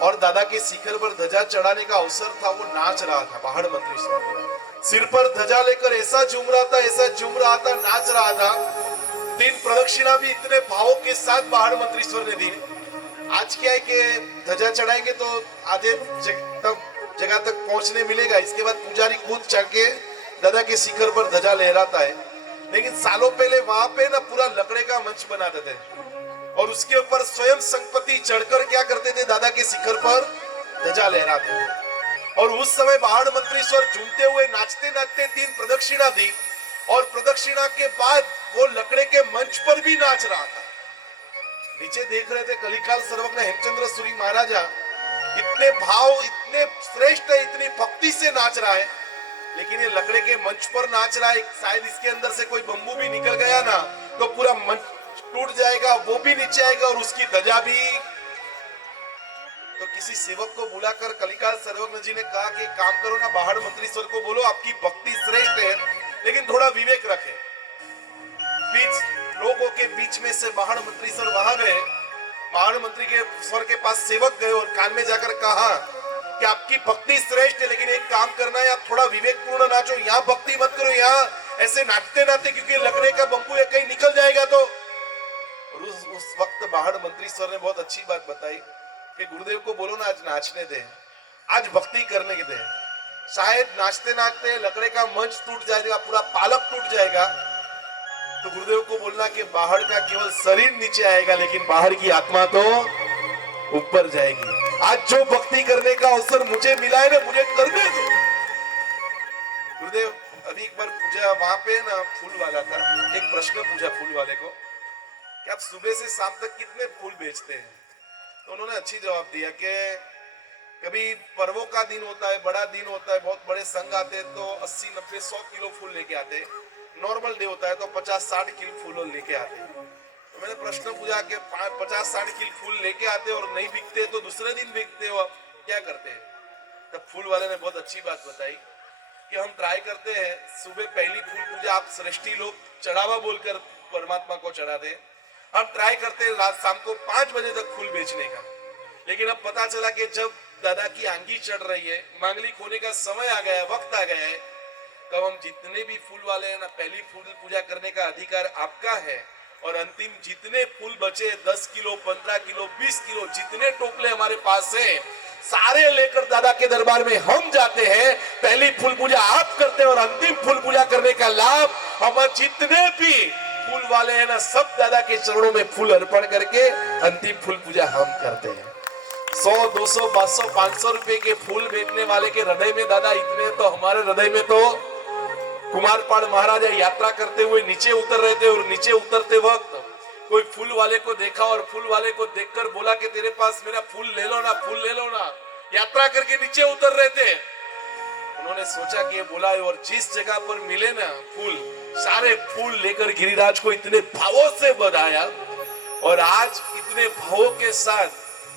और दादा के शिखर पर ध्वजा चढ़ाने का अवसर था, वो नाच रहा था। बाहड़ मंत्रीश्वर सिर पर ध्वजा लेकर ऐसा झूम रहा था, नाच रहा था। 3 प्रदक्षिणा भी इतने भावों के साथ बाहड़ मंत्रीश्वर ने दी। आज क्या है कि ध्वजा चढ़ाएंगे तो आधे जगह तक पहुंचने मिलेगा, इसके बाद पुजारी खुद चढ़ के दादा के शिखर पर ध्वजा लहराता है। लेकिन सालों पहले वहां पे ना पूरा लकड़े का मंच बनाते थे और उसके ऊपर स्वयं संगपति चढ़कर क्या करते थे, दादा के शिखर पर ध्वजा लहराते थे। और उस समय बाहड़ मंत्रीश्वर झूमते हुए नाचते नाचते 3 प्रदक्षिणा दी और प्रदक्षिणा के बाद वो लकड़े के मंच पर भी नाच रहा था। नीचे देख रहे थे कलिकाल सर्वज्ञ हेमचंद्र सूरी महाराजा, इतने भाव, इतने श्रेष्ठ है, इतनी भक्ति से नाच रहा है, लेकिन ये लकड़े के मंच पर नाच रहा है। शायद इसके अंदर से कोई बम्बू भी निकल गया ना तो पूरा मंच टूट जाएगा, वो भी नीचे आएगा और उसकी ध्वजा भी। तो किसी सेवक को बुलाकर कलिकाल सर्वज्ञ जी ने कहा कि काम करो ना, बाहड़ मंत्रीश्वर को बोलो आपकी भक्ति श्रेष्ठ है लेकिन थोड़ा विवेक रखे। बीच लोगों के बीच में से बाहड़ मंत्रीश्वर वहां गए, बाहड़ मंत्री के स्वर के पास सेवक गए और कान में जाकर कहा कि आपकी भक्ति श्रेष्ठ है लेकिन एक काम करना है, आप थोड़ा विवेकपूर्ण नाचो, यहाँ भक्ति मत करो, यहाँ ऐसे नाचते नाचते क्योंकि लकड़े का बम्बू या कहीं निकल जाएगा तो। और उस वक्त बाहड़ मंत्रीश्वर ने बहुत अच्छी बात बताई कि गुरुदेव को बोलो ना आज नाचने दे, आज भक्ति करने दे। शायद नाचते नाचते लकड़े का मंच टूट जाएगा, पूरा पालक टूट जाएगा, तो गुरुदेव को बोलना कि बाहड़ का केवल शरीर नीचे आएगा लेकिन बाहड़ की आत्मा तो ऊपर जाएगी। आज जो भक्ति करने का अवसर मुझे मिला है ना, मुझे करने दो। गुरुदेव अभी एक बार पूजा वहां पे ना फूल वाला था, एक प्रश्न पूछा फूल वाले को कि आप सुबह से शाम तक कितने फूल बेचते हैं? तो उन्होंने अच्छी जवाब दिया कि कभी पर्वों का दिन होता है, बड़ा दिन होता है, बहुत बड़े संघ आते हैं तो 80, 90, 100 किलो फूल लेके आते हैं। नॉर्मल डे होता है तो 50-60 किलो फूल लेके आते हैं। तो मैंने प्रश्न पूछा कि 50-60 किलो फूल लेके आते और नहीं बिकते तो दूसरे दिन बिकते हो, आप क्या करते हैं? तब फूल वाले ने बहुत अच्छी बात बताई कि हम ट्राई करते हैं, सुबह पहली फूल पूजा आप श्रेष्ठी लोग चढ़ावा बोलकर परमात्मा को चढ़ाते हैं, हम ट्राई करते हैं रात शाम को 5 बजे तक फूल बेचने का। लेकिन अब पता चला कि जब दादा की आंगी चढ़ रही है, मांगलिक होने का समय आ गया है, वक्त आ गया है, तब हम जितने भी फूल वाले हैं ना, पहली फूल पूजा करने का अधिकार आपका है और अंतिम जितने फूल बचे 10 किलो, 15 किलो, 20 किलो, जितने टोपले हमारे पास है, सारे लेकर दादा के दरबार में हम जाते हैं। पहली फूल पूजा आप करते हैं और अंतिम फूल पूजा करने का लाभ हम जितने भी फूल वाले हैं ना, सब दादा के चरणों में फूल अर्पण करके अंतिम फूल पूजा हम करते हैं। 100, 200, 500, 500 रुपए के फूल बेचने वाले के हृदय में दादा इतने, तो हमारे हृदय में तो कुमारपाड़ महाराजा यात्रा करते हुए नीचे उतर रहे थे और नीचे उतरते वक्त कोई फूल वाले को देखा और फूल वाले को देखकर बोला कि तेरे पास मेरा फूल ले लो ना, फूल ले लो ना। यात्रा करके नीचे उतर रहे थे, उन्होंने सोचा कि ये बोला है, और जिस जगह पर मिले ना फूल, सारे फूल लेकर गिरिराज को इतने भावों से बधाया। और आज इतने भावों के साथ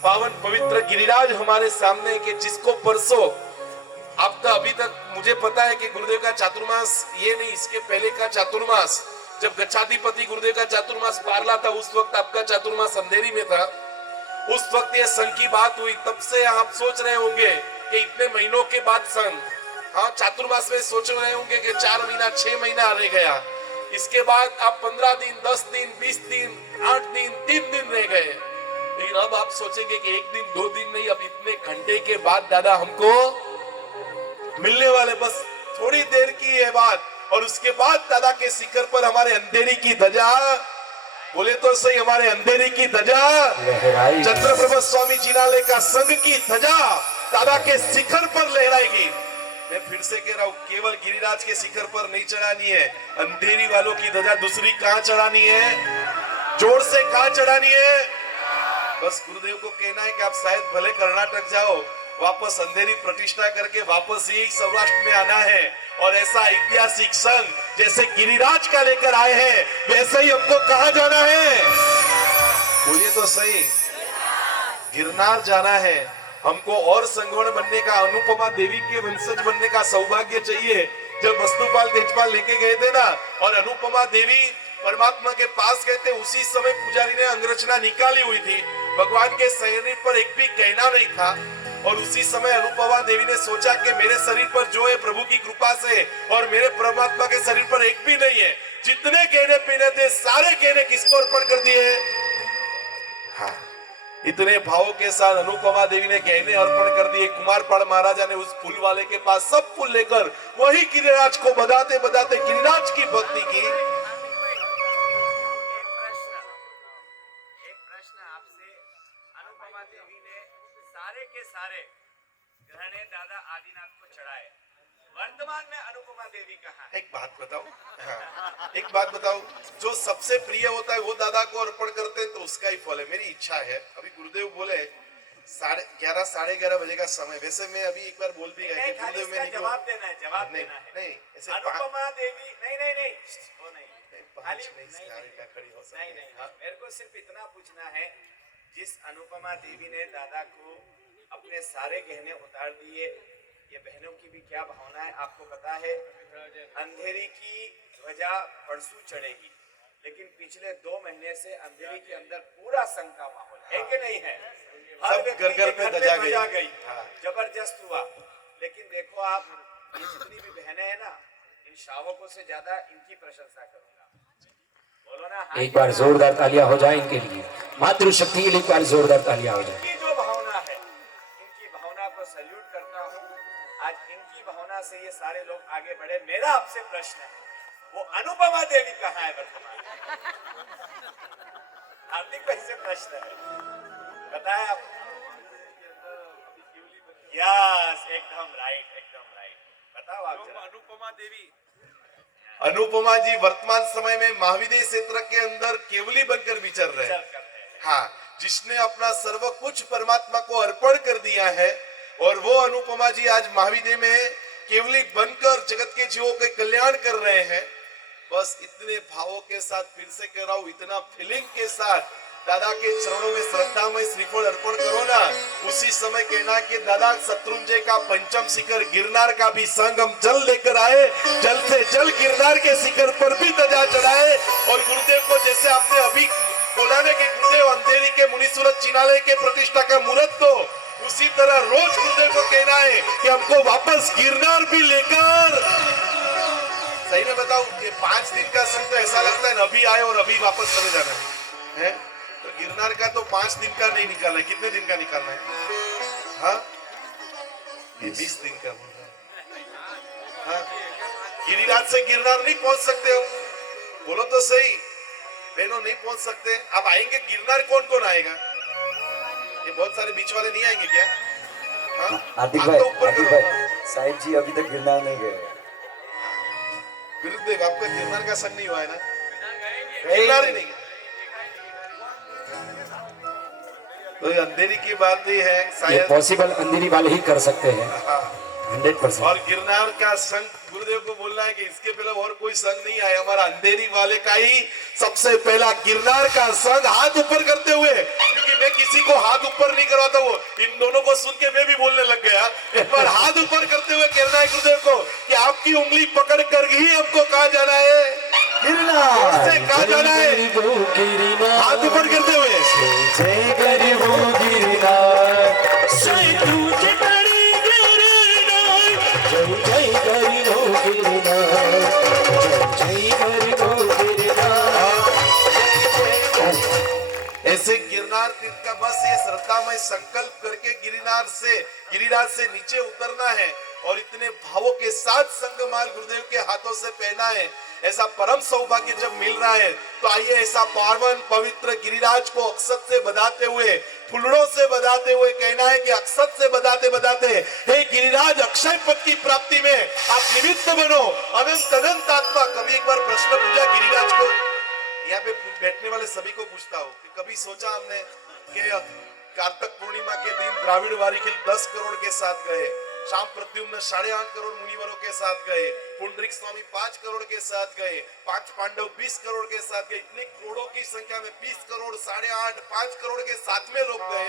पावन पवित्र गिरिराज हमारे सामने के जिसको परसों, अब तो अभी तक मुझे पता है कि गुरुदेव का चातुर्मास ये नहीं, इसके पहले का चातुर्मास जब गच्छाधिपति गुरुदेव का चातुर्मास पारला था, उस वक्त आपका चातुर्मास अंधेरी में था। उस वक्त ये संघ की बात हुई, तब से आप सोच रहे होंगे कि इतने महीनों के बाद संघ, हाँ चातुर्मास में सोच रहे होंगे कि 4 महीना 6 महीना रह गया। इसके बाद आप 15 दिन 10 दिन 20 दिन 8 दिन 3 दिन रह गए। लेकिन अब आप सोचेंगे कि 1 दिन 2 दिन नहीं, अब इतने घंटे के बाद दादा हमको मिलने वाले, बस थोड़ी देर की ये बात। और उसके बाद दादा के शिखर पर हमारे अंधेरी की ध्वजा, बोले तो सही, हमारे अंधेरी की ध्वजा, चंद्रप्रभा स्वामी जिनालय का संघ की ध्वजा दादा के शिखर पर लहराएगी। मैं फिर से कह रहा हूँ, केवल गिरिराज के शिखर पर नहीं चढ़ानी है, अंधेरी वालों की ध्वजा दूसरी कहाँ चढ़ानी है, जोर से कहाँ चढ़ानी है। बस गुरुदेव को कहना है कि आप शायद भले कर्नाटक जाओ, वापस अंधेरी प्रतिष्ठा करके वापस यही सौराष्ट्र में आना है, और ऐसा ऐतिहासिक संघ जैसे गिरिराज का लेकर आए हैं, वैसे ही हमको कहाँ जाना है, बोलिए तो सही, गिरनार जाना है हमको। और संगवण बनने का, अनुपमा देवी के वंशज बनने का सौभाग्य चाहिए। जब वस्तुपाल तेजपाल लेके गए थे ना, और अनुपमा देवी परमात्मा के पास गए थे, उसी समय पुजारी ने अंगरचना निकाली हुई थी, भगवान के शरीर पर एक भी कहना नहीं था। और उसी समय अनुपमा देवी ने सोचा कि मेरे शरीर पर जो है प्रभु की कृपा से, और मेरे परमात्मा के शरीर पर एक भी नहीं है, जितने गहने पीने थे सारे गहने किसको अर्पण कर दिए। हाँ, इतने भावों के साथ अनुपमा देवी ने गहने अर्पण कर दिए। कुमारपाड़ महाराजा ने उस फूल वाले के पास सब फूल लेकर वही गिरिराज को बधाते बधाते गिरिराज की भक्ति की। एक प्रश्न आपसे, अनुपमा देवी ने सारे के सारे गहने दादा आदिनाथ को चढ़ाए, वर्तमान में अनुपमा देवी कहाँ है? एक बात बताओ, हाँ, एक बात बताओ, जो सबसे प्रिय होता है वो दादा को अर्पण करते हैं तो उसका ही फल है। मेरी इच्छा है, अभी गुरुदेव बोले 11:30 साढ़े 11 बजे का समय, वैसे मैं अभी एक बार बोल भी गया कि गुरुदेव में जवाब देना है, जवाब नहीं, देना है। नहीं, ऐसे अनुपमा देवी, नहीं नहीं नहीं, वो नहीं, खाली नहीं, नहीं, खड़ी हो सकती नहीं नहीं, हाँ, मेरे को सिर्फ इतना पूछना है, जिस अनुपमा देवी ने दादा को अपने सारे गहने उतार दिए, ये बहनों की भी क्या भावना है आपको पता है। अंधेरी की ध्वजा परसों चढ़ेगी, लेकिन पिछले 2 महीने से अंधेरी के अंदर पूरा संघ का माहौल है कि नहीं है, हर व्यक्ति के घर पे ध्वजा गई, जबरदस्त हुआ। लेकिन देखो आप, ये जितनी भी बहनें हैं ना, इन शावकों से ज्यादा इनकी प्रशंसा करूंगा। बोलो ना, एक बार जोरदार तालियां हो जाए इनके लिए, मातृशक्ति के लिए एक बार जोरदार तालियां हो जाए। इनकी जो भावना है, इनकी भावना को सैल्यूट करता हूँ। आज इनकी भावना से ये सारे लोग आगे बढ़े। मेरा आपसे प्रश्न है, वो अनुपमा देवी कहाँ है वर्तमान? हार्दिक भाई से प्रश्न है, बताए आप। यस, एकदम राइट, एकदम राइट। बताओ आप जरा। अनुपमा देवी, अनुपमा जी वर्तमान समय में महाविद्य क्षेत्र के अंदर केवली बनकर विचर रहे हैं। हाँ, जिसने अपना सर्व कुछ परमात्मा को अर्पण कर दिया है, और वो अनुपमा जी आज महाविद्य में केवली बनकर जगत के जीवों के कल्याण कर रहे हैं। बस इतने भावों के साथ फिर से कह रहा हूँ, इतना फीलिंग के साथ दादा के चरणों में श्रद्धामय श्रीफल अर्पण करो ना। उसी समय कहना कि दादा शत्रुंजय का पंचम शिखर गिरनार का भी संग हम जल लेकर आए, जल से जल गिरनार के शिखर पर भी ध्वजा चढ़ाए। और गुरुदेव को जैसे आपने अभी बोला ना कि गुरुदेव अंधेरी के मुनिसूरत जिनालय के प्रतिष्ठा का मुहूर्त, तो उसी तरह रोज गुरुदेव को कहना है कि हमको वापस गिरनार भी लेकर। सही में बताऊं, ये 5 दिन का संग तो ऐसा लगता है अभी आए और अभी वापस चले जाना है। तो गिरनार का तो 5 दिन का नहीं निकालना है, कितने दिन का निकालना है? हाँ, ये 20 दिन का बोल रहा है। हाँ? गिरिराज से गिरनार नहीं पहुंच सकते हम, बोलो तो सही बहनों, नहीं पहुंच सकते। अब आएंगे गिरनार, कौन कौन आएगा? ये बहुत सारे बीच वाले नहीं आएंगे क्या? हाँ? हार्दिक हाथ भाई, तो ऊपर हार्दिक करो। भाई, साहिब जी अभी तक गिरनार नहीं गए। गुरुदेव आपका गिरनार का संग नहीं हुआ है ना? गिरनार ही नहीं गए। तो ये अंधेरी की बात ही है ये शायद। पॉसिबल अंधेरी वाले ही कर सकते हैं हाँ। 100%। और गिरनार का संघ गुरुदेव को बोलना है कि इसके पहले और कोई संघ नहीं आया, हमारा अंधेरी वाले का ही सबसे पहला गिरनार का संघ। हाथ ऊपर करते हुए, क्योंकि मैं किसी को हाथ ऊपर नहीं करवाता, वो इन दोनों को सुन के मैं भी बोलने लग गया। एक बार हाथ ऊपर करते हुए कहना है गुरुदेव को कि आपकी उंगली पकड़ कर ही हमको कहाँ जाना है, गिरनार से कहाँ जाना है। हाथ ऊपर करते हुए ऐसे गिरनार तीर्थ का बस ये श्रद्धामय संकल्प करके गिरिराज से नीचे उतरना है और इतने भावों के साथ संगमाल गुरुदेव के हाथों से पहना है। ऐसा परम सौभाग्य जब मिल रहा है तो आइए ऐसा पावन पवित्र गिरिराज को अक्षत से बधाते हुए, फुलड़ों से बधाते हुए कहना है कि अक्षत से बधाते बधाते हे गिरिराज, अक्षय पद की प्राप्ति में आप निमित्त बनो, अनंत अनंत आत्मा। कभी एक बार प्रश्न पूछा गिरिराज को, यहाँ पे बैठने वाले सभी को पूछता हूँ कि कभी सोचा हमने कि कार्तिक पूर्णिमा के दिन द्राविड़ वारिखिल 10 करोड़ के साथ गए, शाम प्रद्युम्न 8.5 करोड़ मुनिवरों के साथ गए, पुंडरीक स्वामी 5 करोड़ के साथ गए, 5 पांडव 20 करोड़ के साथ गए, इतने करोड़ों की संख्या में 20 करोड़ 8.5 5 करोड़ के साथ में लोग गए।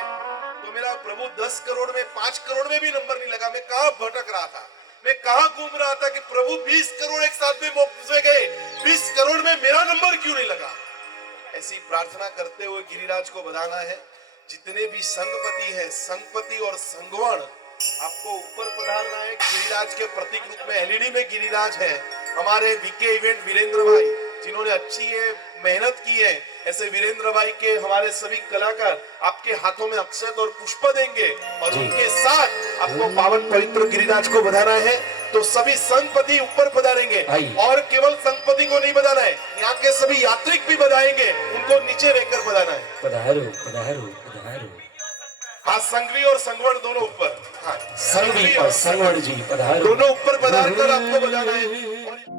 तो मेरा प्रभु 10 करोड़ में 5 करोड़ में भी नंबर नहीं लगा। मैं कहाँ भटक रहा था, मैं कहाँ घूम रहा था कि प्रभु 20 करोड़ एक साथ में मोक्ष में गए, 20 करोड़ में मेरा नंबर क्यों नहीं लगा। ऐसी प्रार्थना करते हुए गिरिराज को बधाना है। जितने भी संघपति है, संघपति और संगवण, आपको ऊपर पधारना है। गिरिराज के प्रतीक रूप में एलईडी में गिरिराज है। हमारे वीके इवेंट वीरेंद्र भाई जिन्होंने अच्छी मेहनत की है, ऐसे वीरेंद्र भाई के हमारे सभी कलाकार आपके हाथों में अक्षत और पुष्प देंगे और उनके साथ आपको पावन पवित्र गिरिराज को बधाना है। तो सभी संघपति ऊपर पधारेंगे और केवल संघपति को नहीं बधाना है, यहाँ के सभी यात्रिक भी बधाएंगे, उनको नीचे रहकर बधाना है। पधारो पधारो पधारो। हाँ, संघवी और संगवण दोनों ऊपर। हाँ, संघवी और संगवण जी पधारो। दोनों ऊपर पधार कर आपको बजाना है।